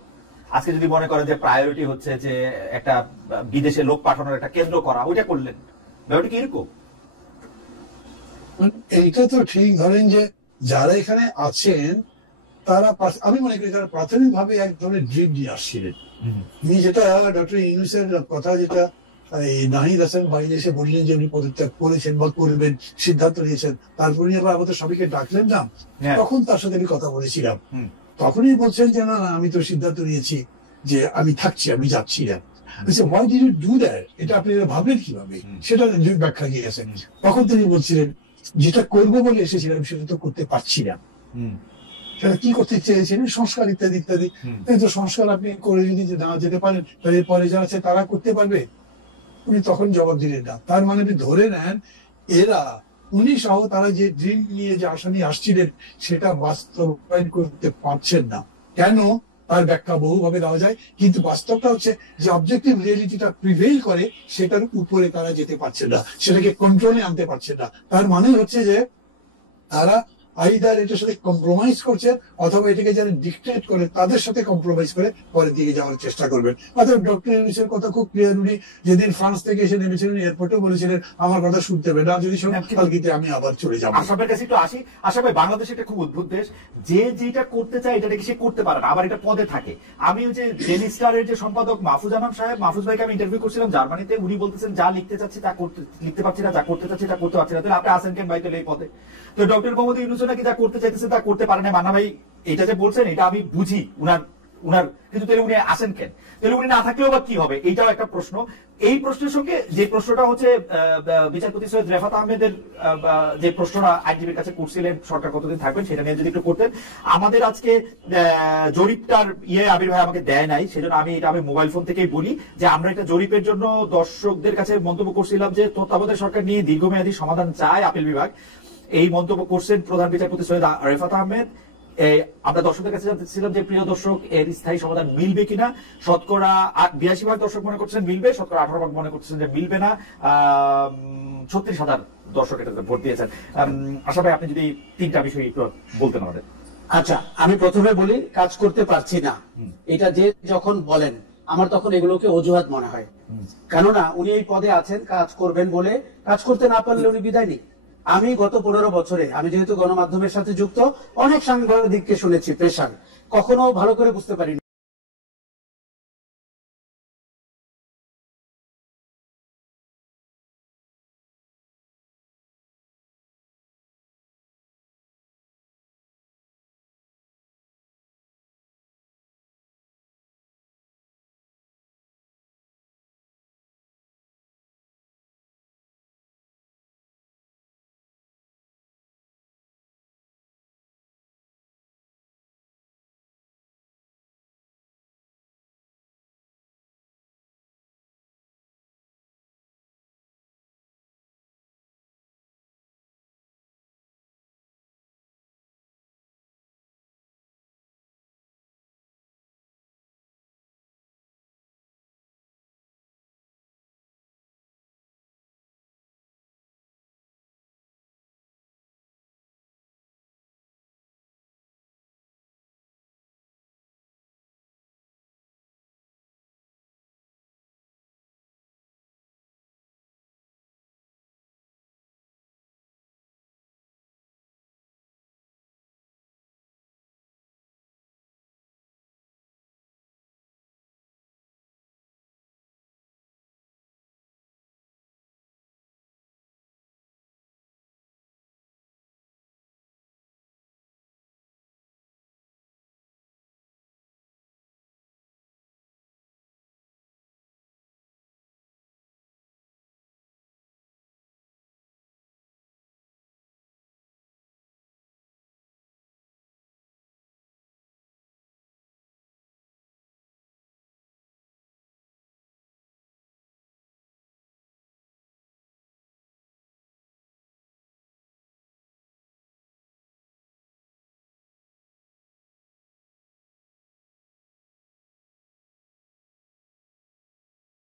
আজকে যদি মনে করেন যে প্রায়োরিটি হচ্ছে যে একটা বিদেশে লোক পাঠানোর একটা কেন্দ্র করা, ওইটা করলেন। ব্যাপারটা কি এরকম? এইটা তো ঠিক, ধরেন যে যারা এখানে আছেন তারা, আমি মনে করি তারা প্রাথমিকভাবে এক ধরনের ড্রিম নিয়ে আসছিলেন। যেটা ডক্টর ইউনূসের কথা, যেটা নাহিদ হাসান বাইরে এসে বললেন যে উনি পদত্যাগ করেছেন বা করবেন, সিদ্ধান্ত নিয়েছেন, তারপরে আবার আমাদের সবাইকে ডাকলেন না, তখন তার সাথে আমি কথা বলেছিলাম। তখনই বলছেন যে না, আমি তো সিদ্ধান্ত নিয়েছি যে আমি থাকছি, আমি যাচ্ছি না। Why did you do that? এটা আপনি ভাবলেন কিভাবে, সেটা ব্যাখ্যা গিয়েছেন। তখন তিনি বলছিলেন যেটা করবো বলে এসেছিলাম সেটা তো করতে পারছি না। সেটা কি করতে চেয়েছিলেন? সংস্কার ইত্যাদি ইত্যাদি। কিন্তু সংস্কার আপনি করে যদি না যেতে পারেন, তাহলে পরে যারা আছে তারা করতে পারবে। উনি তখন জবাব দিলেন না। তার মানে আপনি ধরে নেন এরা উনি সহ তারা যে ড্রিম নিয়ে যে আশা নিয়ে আসছিলেন সেটা বাস্তবায়ন করতে পারছেন না। কেন, তার ব্যাখ্যা বহুভাবে দেওয়া যায়, কিন্তু বাস্তবটা হচ্ছে যে অবজেক্টিভ রিয়েলিটিটা প্রিভেইল করে সেটার উপরে তারা যেতে পারছে না, সেটাকে কন্ট্রোলে আনতে পারছে না। তার মানে হচ্ছে যে তারা আইদার এটার সাথে কম্প্রোমাইজ করছে অথবা এটাকে যারা ডিক্টেট করে তাদের সাথে কম্প্রোমাইজ করে পরের দিকে যাওয়ার চেষ্টা করবেন। অথবা ডক্টর ইউনূসের কথা খুব ক্লিয়ার, উনি যেদিন ফ্রান্স থেকে এসে নেমেছিলেন এয়ারপোর্টে বলেছিলেন আমার কথা শুনতে হবে না, যদি শোনেন কালকে আমি আবার চলে যাবো। আশরাফের কাছে একটু আসি। আশরাফ ভাই, বাংলাদেশ একটা খুব অদ্ভুত দেশ, যে যেটা করতে চায় এটা সে করতে পারে না, আবার এটা পদে থাকে। আমি ওই যে ডেইলি স্টারের যে সম্পাদক মাহফুজ আনাম সাহেব, মাহফুজ ভাইকে আমি ইন্টারভিউ করছিলাম জার্মানিতে, উনি বলতেছেন যা লিখতে চাচ্ছি তা লিখতে পারছি না, যা করতে চাচ্ছি তা করতে পারছি না। তাহলে আপনি আসেন কেন ভাই তাহলে এই পদে? তো ডক্টর মোহাম্মদ ইউনূস নাকি যা করতে চাইতেছে তা করতে পারে না। মান্না ভাই এটা যে বলছেন এটা আমি বুঝি উনার, কিন্তু তাহলে উনি আসেন কেন? তাহলে উনি না থাকলেও বা কি হবে? এইটাও একটা প্রশ্ন। এই প্রশ্নের সঙ্গে যে প্রশ্নটা হচ্ছে বিচারপতি সৈয়দ রেফাত আহমেদের যে প্রশ্নটা আইনজীবীর কাছে করছিলেন সরকার কতদিন থাকবেন সেটা নিয়ে যদি একটু করতেন। আমাদের আজকে জরিপটার আবির ভাই আমাকে দেয় নাই, সেজন্য আমি মোবাইল ফোন থেকেই বলি যে আমরা একটা জরিপের জন্য দর্শকদের কাছে মন্তব্য করছিলাম যে তত্ত্বাবধায়ক সরকার নিয়ে দীর্ঘমেয়াদী সমাধান চায় আপিল বিভাগ। এই মন্তব্য করছেন প্রধান বিচারপতি সৈয়দ রেফাত আহমেদ। আমরা দর্শকদের কাছে জানতেছিলাম যে প্রিয় দর্শক এর স্থায়ী সমাধান মিলবে কিনা। শতকরা 82% দর্শক মনে করছেন মিলবে, শতকরা 18% মনে করছেন যে মিলবে না। 36,000 দর্শক এটাতে ভোট দিয়েছেন। আশা ভাই, আপনি যদি তিনটা বিষয় একটু বলতেন আমাদের। আচ্ছা, আমি প্রথমে বলি কাজ করতে পারছি না, এটা যে যখন বলেন আমার তখন এগুলোকে অজুহাত মনে হয়। কেননা উনি এই পদে আছেন কাজ করবেন বলে, কাজ করতে না পারলে উনি বিদায় নিন। আমি গত 15 বছরে, আমি যেহেতু গণমাধ্যমের সাথে যুক্ত, অনেক সাংবাদিককে শুনেছি প্রেশার, কখনো ভালো করে বুঝতে পারিনি।